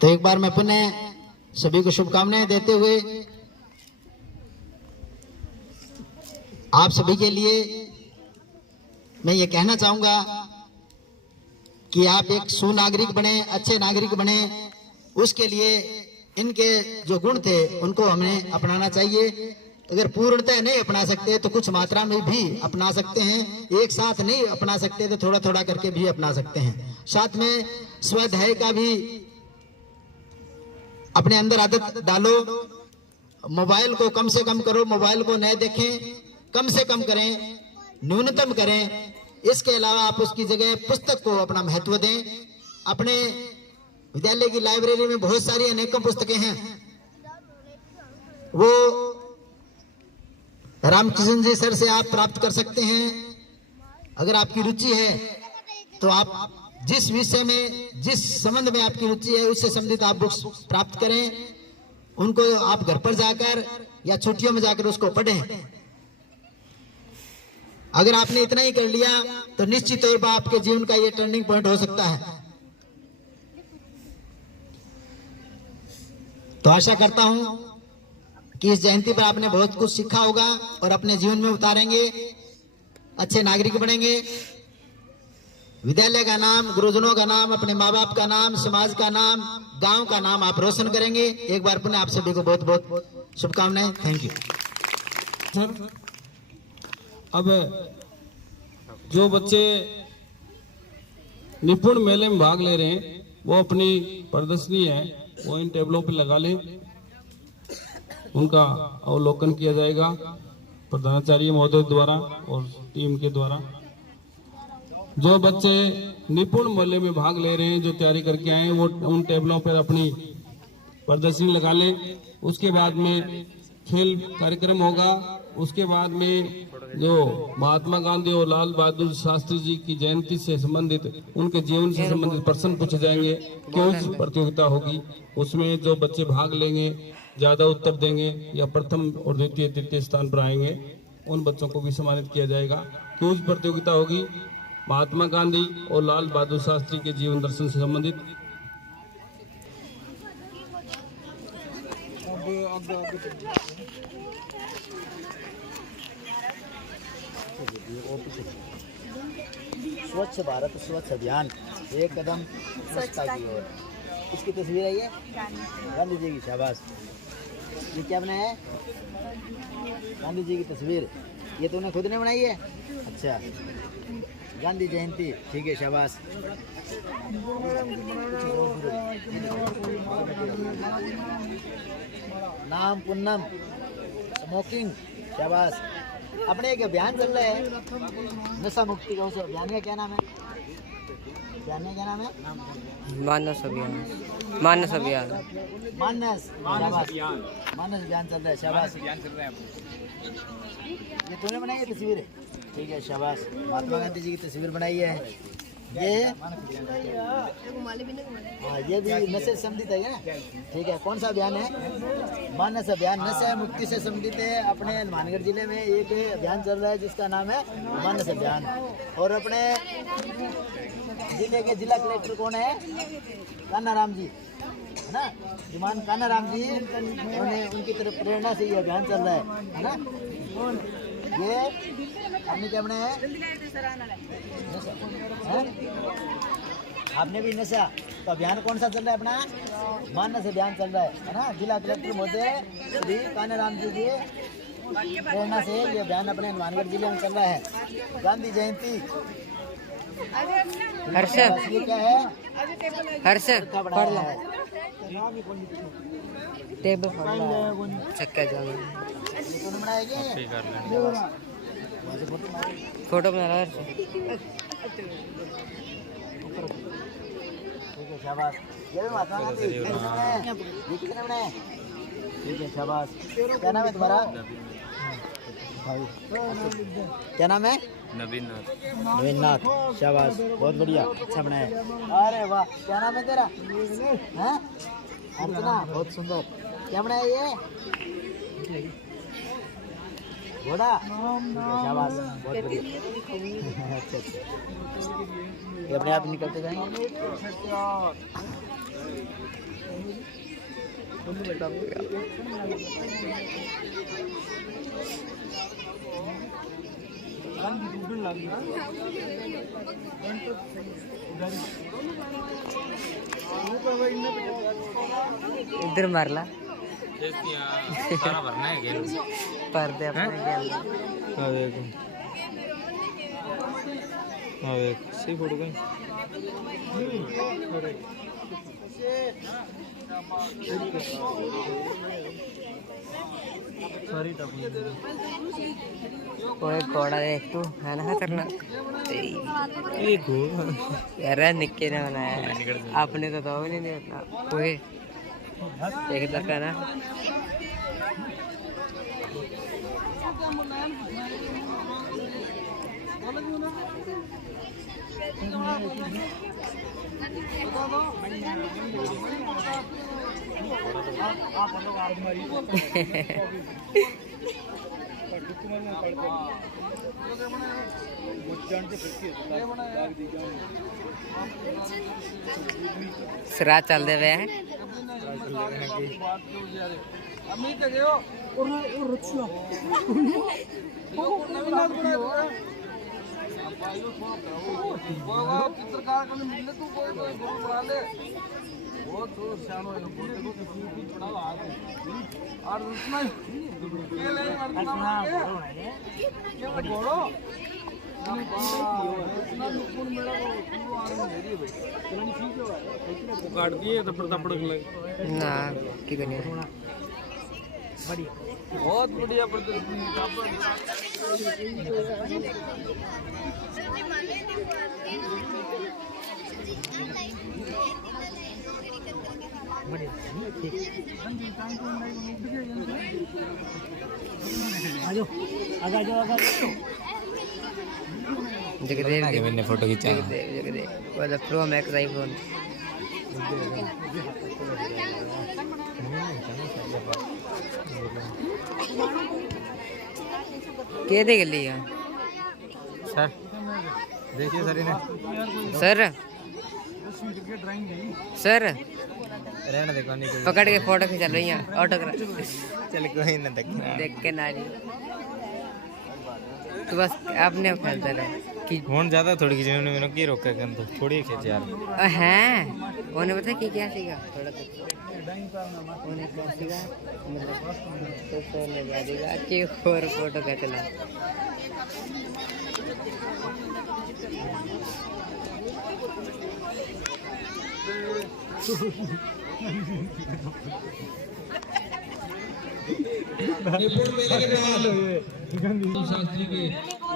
तो एक बार मैं पुनः सभी को शुभकामनाएं देते हुए आप सभी के लिए मैं ये कहना चाहूंगा कि आप एक सुनागरिक बने, अच्छे नागरिक बने। उसके लिए इनके जो गुण थे उनको हमें अपनाना चाहिए। अगर पूर्णतः नहीं अपना सकते तो कुछ मात्रा में भी अपना सकते हैं, एक साथ नहीं अपना सकते तो थोड़ा थोड़ा करके भी अपना सकते हैं। साथ में स्वाध्याय का भी अपने अंदर आदत डालो। मोबाइल को कम से कम करो, मोबाइल को न देखें, कम से कम करें, न्यूनतम करें। इसके अलावा आप उसकी जगह पुस्तक को अपना महत्व दें। अपने विद्यालय की लाइब्रेरी में बहुत सारी अनेकों पुस्तकें हैं, वो रामकृष्ण जी सर से आप प्राप्त कर सकते हैं। अगर आपकी रुचि है तो आप जिस विषय में, जिस संबंध में आपकी रुचि है उससे संबंधित आप बुक्स प्राप्त करें। उनको आप घर पर जाकर या छुट्टियों में जाकर उसको पढ़ें। अगर आपने इतना ही कर लिया तो निश्चित तौर पर आपके जीवन का ये टर्निंग पॉइंट हो सकता है। तो आशा करता हूं कि इस जयंती पर आपने बहुत कुछ सीखा होगा और अपने जीवन में उतारेंगे, अच्छे नागरिक बनेंगे। विद्यालय का नाम, गुरुजनों का नाम, अपने माँ बाप का नाम, समाज का नाम, गांव का नाम आप रोशन करेंगे। एक बार पुनः आप सभी को बहुत बहुत शुभकामनाएं। Thank you sir. अब जो बच्चे निपुण मेले में भाग ले रहे हैं वो अपनी प्रदर्शनी है वो इन टेबलों पर लगा लें। उनका अवलोकन किया जाएगा प्रधानाचार्य महोदय द्वारा और टीम के द्वारा। जो बच्चे निपुण मूल्य में भाग ले रहे हैं, जो तैयारी करके आए हैं, वो उन टेबलों पर अपनी प्रदर्शनी लगा लें। उसके बाद में खेल कार्यक्रम होगा। उसके बाद में जो महात्मा गांधी और लाल बहादुर शास्त्री जी की जयंती से संबंधित, उनके जीवन से संबंधित प्रश्न पूछे जाएंगे। क्विज प्रतियोगिता होगी, उसमें जो बच्चे भाग लेंगे, ज्यादा उत्तर देंगे या प्रथम और द्वितीय तृतीय स्थान पर आएंगे, उन बच्चों को भी सम्मानित किया जाएगा। क्विज प्रतियोगिता होगी महात्मा गांधी और लाल बहादुर शास्त्री के जीवन दर्शन से संबंधित। स्वच्छ भारत स्वच्छ अभियान, एक कदम स्वच्छता की ओर। इसकी तस्वीर है ये गांधी जी की, शाबाश। ये क्या बनाया है? गांधी जी की तस्वीर। ये तूने खुद ने बनाई है? अच्छा, गांधी जयंती, ठीक है, शाबाश। नाम पूनम, स्मोकिंग, शाबाश। अपने एक अभियान चल रहा है नशा मुक्ति का, उस अभियान का क्या नाम है? अभियान का क्या नाम है? मानस अभियान। मानस अभियान। मानस अभियान। मानस अभियान चल रहा है, शाबाश। ये तूने बनाई है तस्वीर? ठीक है, शाबाश। महात्मा गांधी जी की तस्वीर बनाई है। ये भी नशे से संबंधित है क्या? ठीक है, कौन सा अभियान है? मानस अभियान, नशा मुक्ति से संबंधित है। अपने हनुमानगढ़ जिले में एक अभियान चल रहा है जिसका नाम है मानस अभियान। और अपने जिले के जिला कलेक्टर कौन है? कान्हा राम जी, है ना? श्रीमान कान्हा राम जी, उनकी तरफ प्रेरणा से ये अभियान चल रहा है ना? ये आपने क्या बनाया है? आपने भी नशा, तो अभियान कौन सा चल रहा है अपना? मानस अभियान चल रहा है ना? जिला कलेक्टर महोदय श्री कान्हा राम जी की प्रेरणा से ये अभियान अपने हनुमानगढ़ जिले में चल रहा है। गांधी जयंती। हर्ष, ये क्या है? हर्ष पढ़ लो। टेबल चक्का जाओ। फोटो बना रहा है। ठीक है, शाबाश। ये भी महात्मा गांधी, ये किसने बनाया? ठीक है, शाबाश। क्या नाम है तुम्हारा? क्या नाम है? नवीन नाथ। नवीन नाथ, शाबाश, बहुत बढ़िया, अच्छा बनाया। अरे वाह, क्या नाम है तेरा? हैं? अर्चना, बहुत सुंदर। क्या बनाया ये? घोड़ा, शाबाश, बहुत बढ़िया। अच्छा अच्छा, ये अपने आप निकलते जाएंगे। इधर मारला सारा भरना है गेल पर्दे अपने गेल। हाँ देखो, हाँ देख सही फोटो कहीं कोई घोड़ा देख तू, है ना खतरनाक? ये घोड़ा यार निक्के ने बनाया, आपने तो नहीं होता कोई एक धक्का ना। सरा चल दे वे हैं। काट दिए तो पड़क लगे ना की करनी बहुत बढ़िया प्रदर्शनी। जगदेव के मैंने फोटो खींचा। जगदेव वाला प्रो मैक्स आईफोन। क्या देख लिया सर? देखिए सर इन्हें। सर रहने देखो नहीं पकड़ के फोटो खिंचा लो यहाँ ऑटोग्राफ। चल कोई ना देख के नारी तो बस आपने खेलता रहे कि फोन ज्यादा थोड़ी खींचे मैंने की रोका कर तो थोड़ी खींचे यार। हैं उन्हें पता कि क्या सीखा थोड़ा उन्हें क्या सीखा तो फोन में जा देगा कि और फोटो का चला। निपुण मेले के बाद शास्त्री के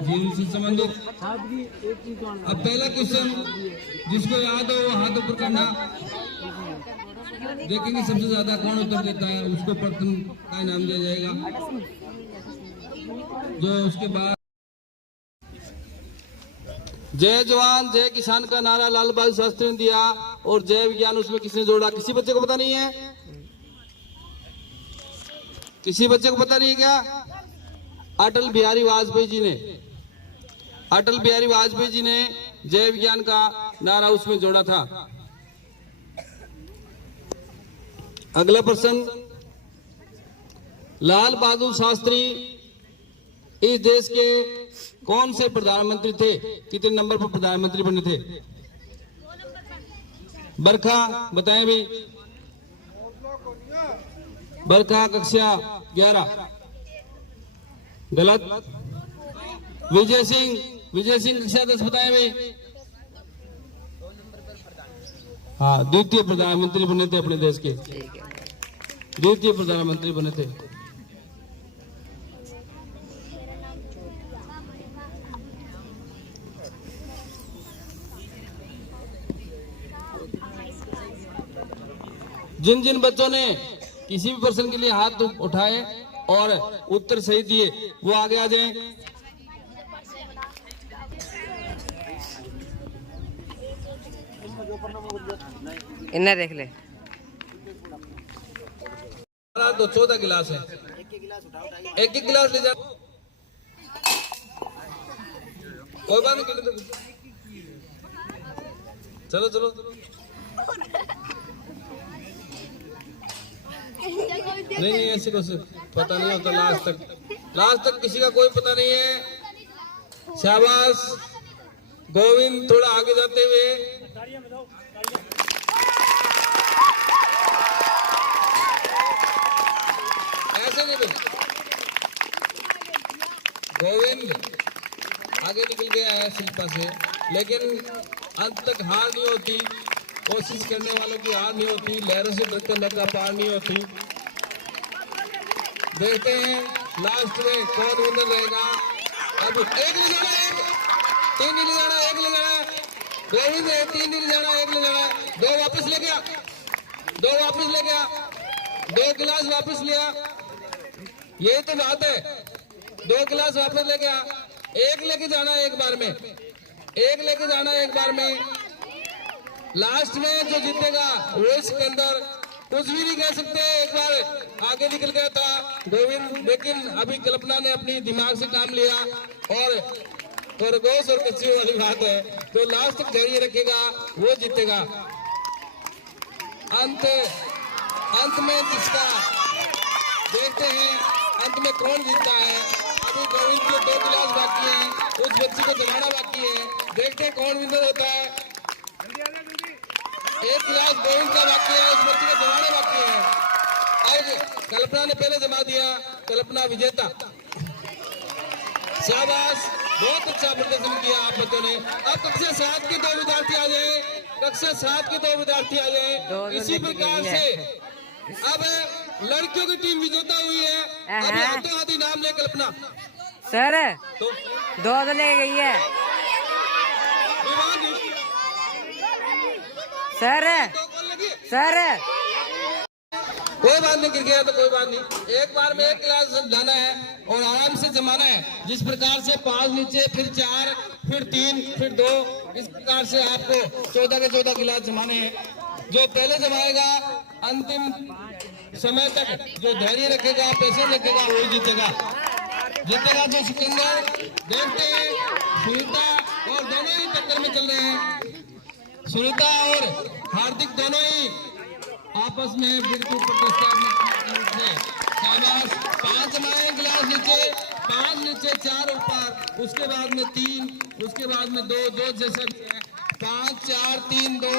जीवन से संबंधित अब पहला क्वेश्चन जिसको याद हो वो हाथ ऊपर करना। देखेंगे सबसे ज्यादा कौन उत्तर देता है उसको प्रथम का इनाम दिया जाएगा। जो उसके बाद जय जवान जय किसान का नारा लाल बहादुर शास्त्री ने दिया और जय विज्ञान उसमें किसने जोड़ा? किसी बच्चे को पता नहीं है? किसी बच्चे को पता नहीं है क्या? अटल बिहारी वाजपेयी जी ने, अटल बिहारी वाजपेयी जी ने जय विज्ञान का नारा उसमें जोड़ा था। अगला प्रश्न, लाल बहादुर शास्त्री इस देश के कौन से प्रधानमंत्री थे? कितने नंबर पर प्रधानमंत्री बने थे? बरखा बताएं भी। बरखा कक्षा 11 गलत। विजय सिंह कक्षा 10 बताएं भी। हाँ, द्वितीय प्रधानमंत्री बने थे अपने देश के, द्वितीय प्रधानमंत्री बने थे। जिन जिन बच्चों ने किसी भी प्रश्न के लिए हाथ उठाए और उत्तर सही दिए वो आगे आ जाएं। इन्हें देख ले। 14 गिलास है, एक एक गिलास ले जा। कोई बात नहीं, चलो चलो। नहीं ऐसे कुछ पता नहीं होता लास्ट तक किसी का कोई पता नहीं है। शाबाश गोविंद, थोड़ा आगे जाते हुए। ऐसे नहीं गोविंद आगे निकल गया है शिल्पा से, लेकिन अंत तक हार नहीं होती। कोशिश करने वालों की हार नहीं होती। लहरों से डरते लगा पार नहीं होती। देखते हैं लास्ट में कौन विनर रहेगा। अब एक ले जाना, एक 3 नहीं ले जाना, एक ले जाना। गोविंद है, 3 नहीं ले जाना, एक ले जाना। 2 वापस ले गया, 2 वापस ले गया, 2 गिलास वापस लिया। यही तो बात है, 2 गिलास वापस ले गया। एक लेके जाना एक बार में, एक लेके जाना एक बार में। लास्ट में जो जीतेगा वो इसके अंदर कुछ भी नहीं कह सकते। एक बार आगे निकल गया था गोविंद, लेकिन अभी कल्पना ने अपनी दिमाग से काम लिया और खरगोश और कच्ची वाली बात है। तो लास्ट तक धैर्य रखेगा वो जीतेगा। अंत में जिसका देखते हैं अंत में कौन जीतता है। अभी गोविंद के 2 गिलास बाकी हैं, उस बच्ची को जमाना बाकी है। देखते हैं कौन विनर होता है। 1 गिलास गोविंद का बाकी है, उस बच्ची को जमाना बाकी है। और कल्पना ने पहले जमा दिया, कल्पना विजेता। शाबाश, बहुत अच्छा प्रदर्शन किया आप बच्चों ने। अब कक्षा 7 के 2 विद्यार्थी आ जाए, कक्षा 7 के 2 विद्यार्थी आ जाए। इसी प्रकार से अब लड़कियों की टीम विजेता हुई है। अभी हाथों हाथ इनाम ले कल्पना सर तो 2 तो ले गई है सर। सर कोई बात नहीं, गिर गया तो कोई बात नहीं। एक बार में 1 गिलास जाना है और आराम से जमाना है। जिस प्रकार से 5 नीचे, फिर 4, फिर 3, फिर 2, इस प्रकार से आपको 14 के 14 गिलास जमाने हैं। जो पहले जमाएगा अंतिम समय तक जो धैर्य रखेगा, पैसे रखेगा, वही जीतेगा। जीतेगा जो सिकंदर। देखते हैं सुनीता और दोनों ही टक्कर में चल रहे हैं। सुनीता और हार्दिक दोनों ही आपस में बिल्कुल प्रतिस्पर्धा। शाबाश। 5 जमाए गिलास नीचे, 5 नीचे, 4 ऊपर, उसके बाद में 3, उसके बाद में 2, 2 जैसे 5, 4, 3, 2,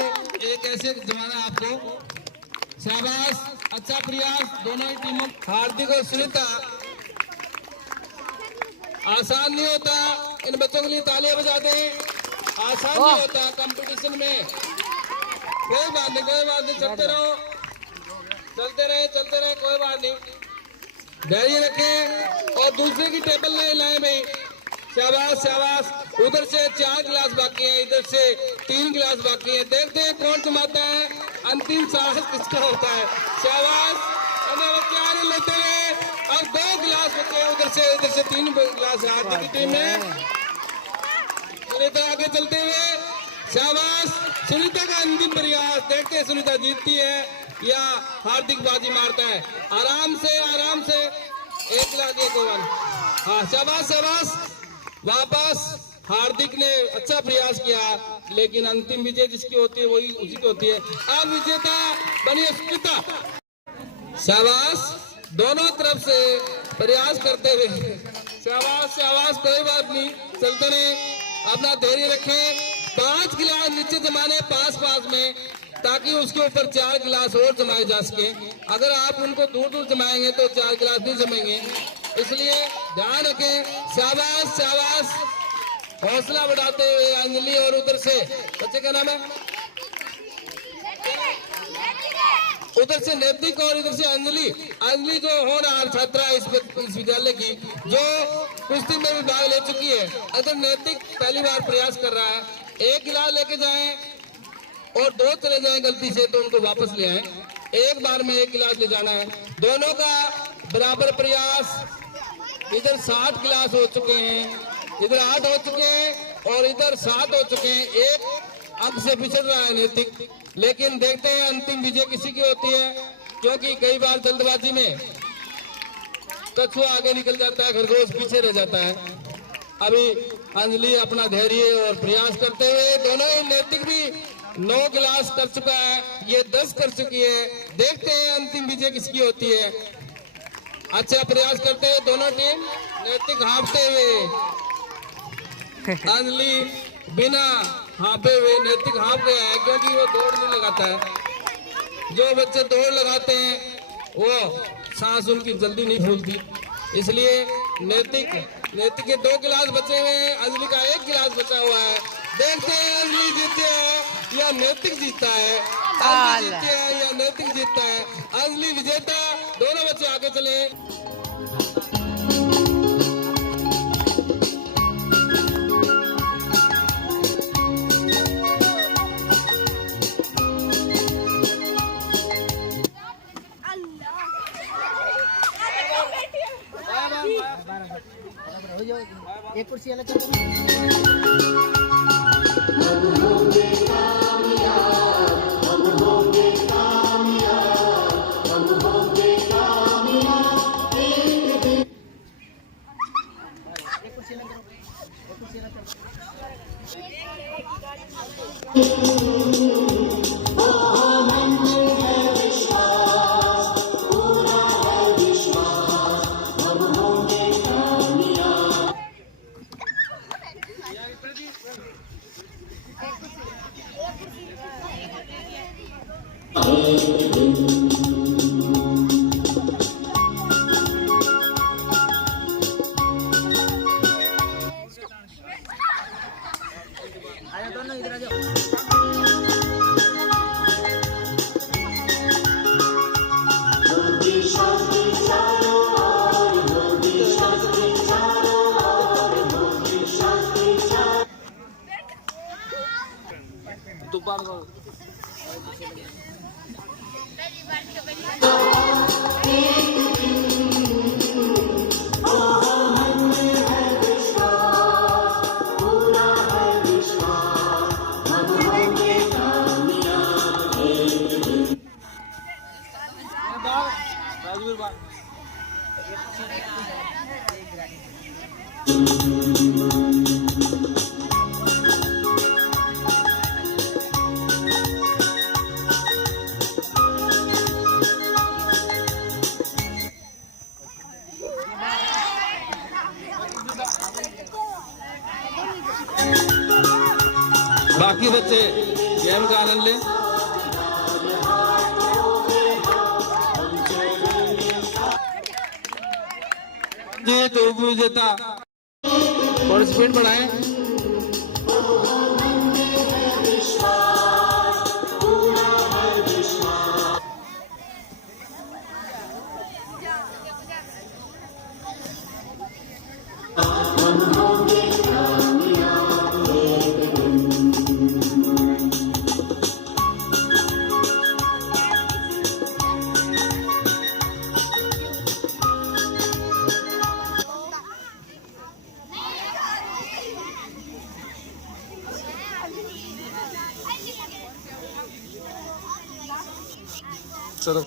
1 ऐसे जमाना आपको। शाबाश, अच्छा प्रयास दोनों ही टीमों। हार्दिक और सुनीता, आसान नहीं होता। इन बच्चों के लिए तालियां बजा दें। आसान नहीं होता कंपटीशन में। कोई बात नहीं, कोई बात नहीं, चलते रहो, चलते रहे, कोई बात नहीं। धैर्य रखें और दूसरे की टेबल नहीं लाए भाई। शाबाश शाबाश। उधर से 4 गिलास बाकी है, इधर से 3 गिलास बाकी है। देखते हैं कौन जमाता है, अंतिम साहस किसका होता है। शाबाश। बच्चे लेते हैं। अब 2 गिलास बचे, उधर से 3 गिलास हार्दिक की टीम में। सुनीता आगे चलते हुए। शाबाश। सुनीता का अंतिम प्रयास। देखते हैं सुनीता जीतती है या हार्दिक बाजी मारता है। आराम से 1 गिलास दिए गोवन। हाँ शाबाश शाबाश। वापस हार्दिक ने अच्छा प्रयास किया, लेकिन अंतिम विजय जिसकी होती है वही उसी की होती है। अब विजेता बनी सुनीता। शाबाश। दोनों तरफ से प्रयास करते हुए। शाबाश शाबाश। कोई बात नहीं, चलते रहे, अपना धैर्य रखें। 5 गिलास नीचे जमाने पास में, ताकि उसके ऊपर 4 गिलास और जमाए जा सके। अगर आप उनको दूर जमाएंगे तो 4 गिलास नहीं जमेंगे, इसलिए ध्यान रखें। शाबाश शाबाश। हौसला बढ़ाते हुए अंजलि और उधर से बच्चे का नाम है, उधर से नैतिक और इधर से अंजलि। अंजलि जो होनहार छात्रा है इस विद्यालय की, जो कुश्ती में भी भाग ले चुकी है। इधर नैतिक पहली बार प्रयास कर रहा है। 1 गिलास लेके जाएं और 2 चले जाएं गलती से तो उनको वापस ले आए। एक बार में 1 गिलास ले जाना है। दोनों का बराबर प्रयास। इधर 60 गिलास हो चुके हैं, इधर 8 हो चुके हैं और इधर 7 हो चुके हैं। 1 अंक से पिछड़ रहा है नैतिक, लेकिन देखते हैं अंतिम विजय किसी की होती है, क्योंकि कई बार जल्दबाजी में कछुआ आगे निकल जाता है, खरगोश पीछे रह जाता है। अभी अंजलि अपना धैर्य और प्रयास करते हुए, दोनों ही नैतिक भी 9 गिलास कर चुका है, ये 10 कर चुकी है। देखते हैं अंतिम विजय किसकी होती है। अच्छा प्रयास करते हुए दोनों टीम। नैतिक हाँफते हुए, अंजलि बिना हाँफे हुए। नैतिक हाँफ गया है क्योंकि वो दौड़ नहीं लगाता है। जो बच्चे दौड़ लगाते हैं वो सांस उनकी जल्दी नहीं फूलती, इसलिए नैतिक के 2 गिलास बचे हुए हैं, अंजलि का 1 गिलास बचा हुआ है। देखते हैं अंजलि जीतती है या नैतिक जीतता है, अंजलि जीतती है या नैतिक जीतता है। अंजलि विजेता। दोनों बच्चे आगे चले। एक कुर्सी अलग दोनों इधर आ जाओ। बाकी बच्चे गेम का आनंद लें। ये तो विजेता और स्पीड बढ़ाएं। चलो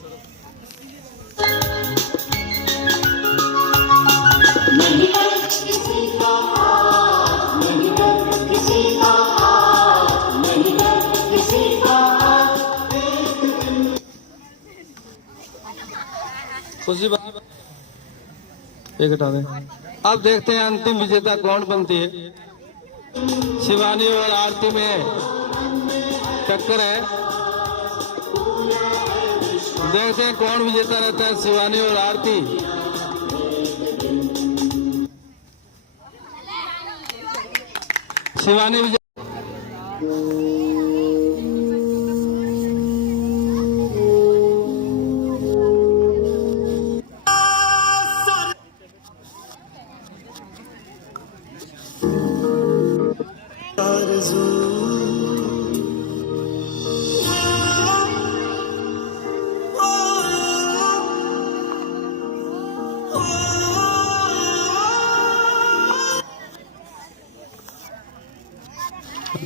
खुशी बात एक हटा दें। अब देखते हैं अंतिम विजेता कौन बनती है। शिवानी और आरती में टक्कर है। देखते हैं कौन विजेता रहता है, शिवानी और आरती। शिवानी विजेता।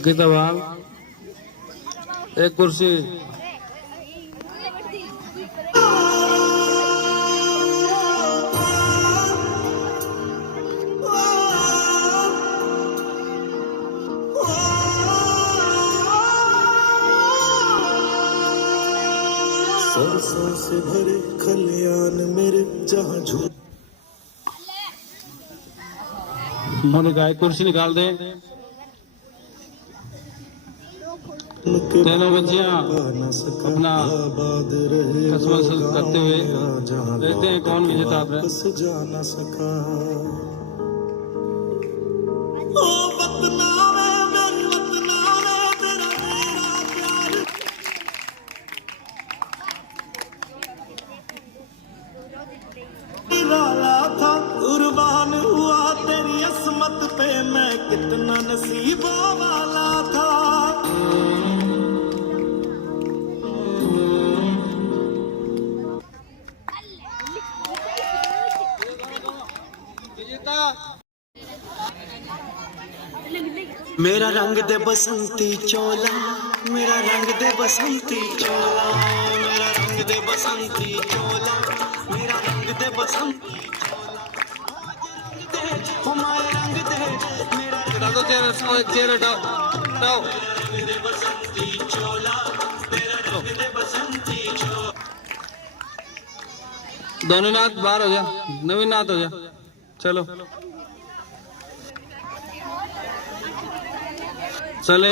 किताबाल एक कुर्सी। सरसों से भरे खलियान मेरे जहाँ झूम। मोनिका एक कुर्सी निकाल दें। तीनों बच्चियां अपना कसम करते हुए देखते हैं कौन विजेता है। जा न सका वाला था, कुर्बान हुआ तेरी असमत पे मैं, कितना नसीबों वाला था। मेरा रंग दे बसंती चोला, मेरा रंग दे बसंती चोला, मेरा रंग दे बसंती चोला, मेरा रंग दे बसंती चोला, हमारे रंग दे मेरा एक चेयर हटाओ। रंग दे बसंती चोला, मेरा रंग दे बसंती चोला। दोनों नाथ बाहर हो जा, नवीन नाथ हो जा। चलो चले।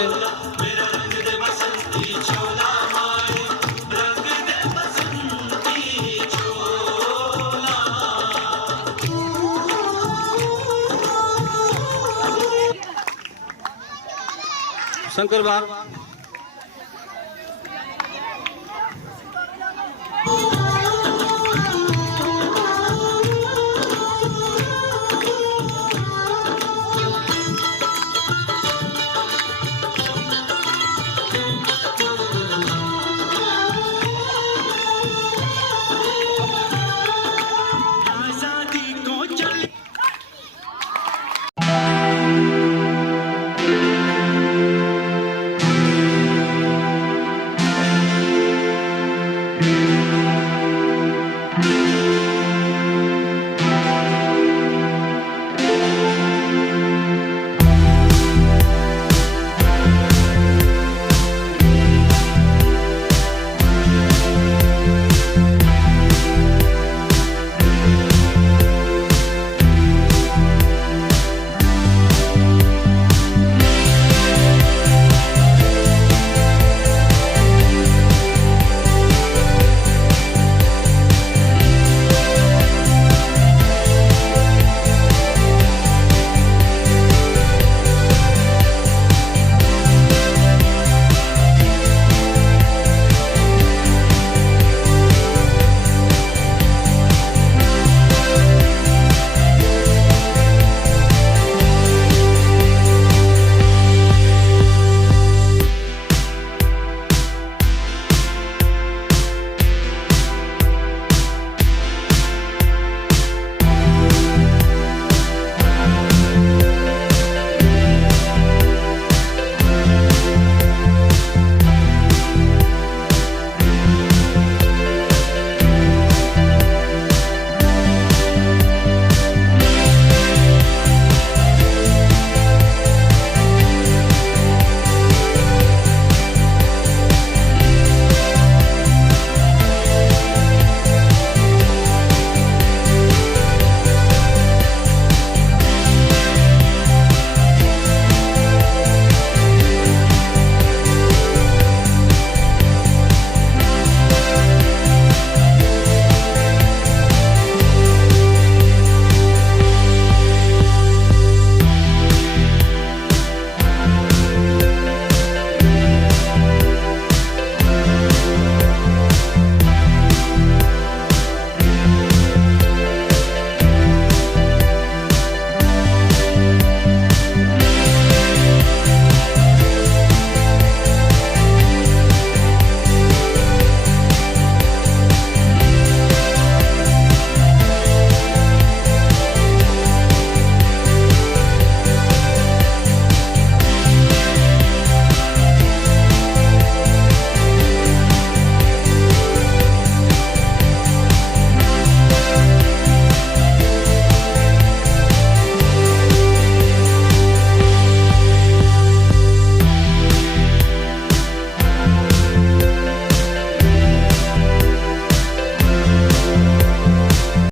शंकर बाहर।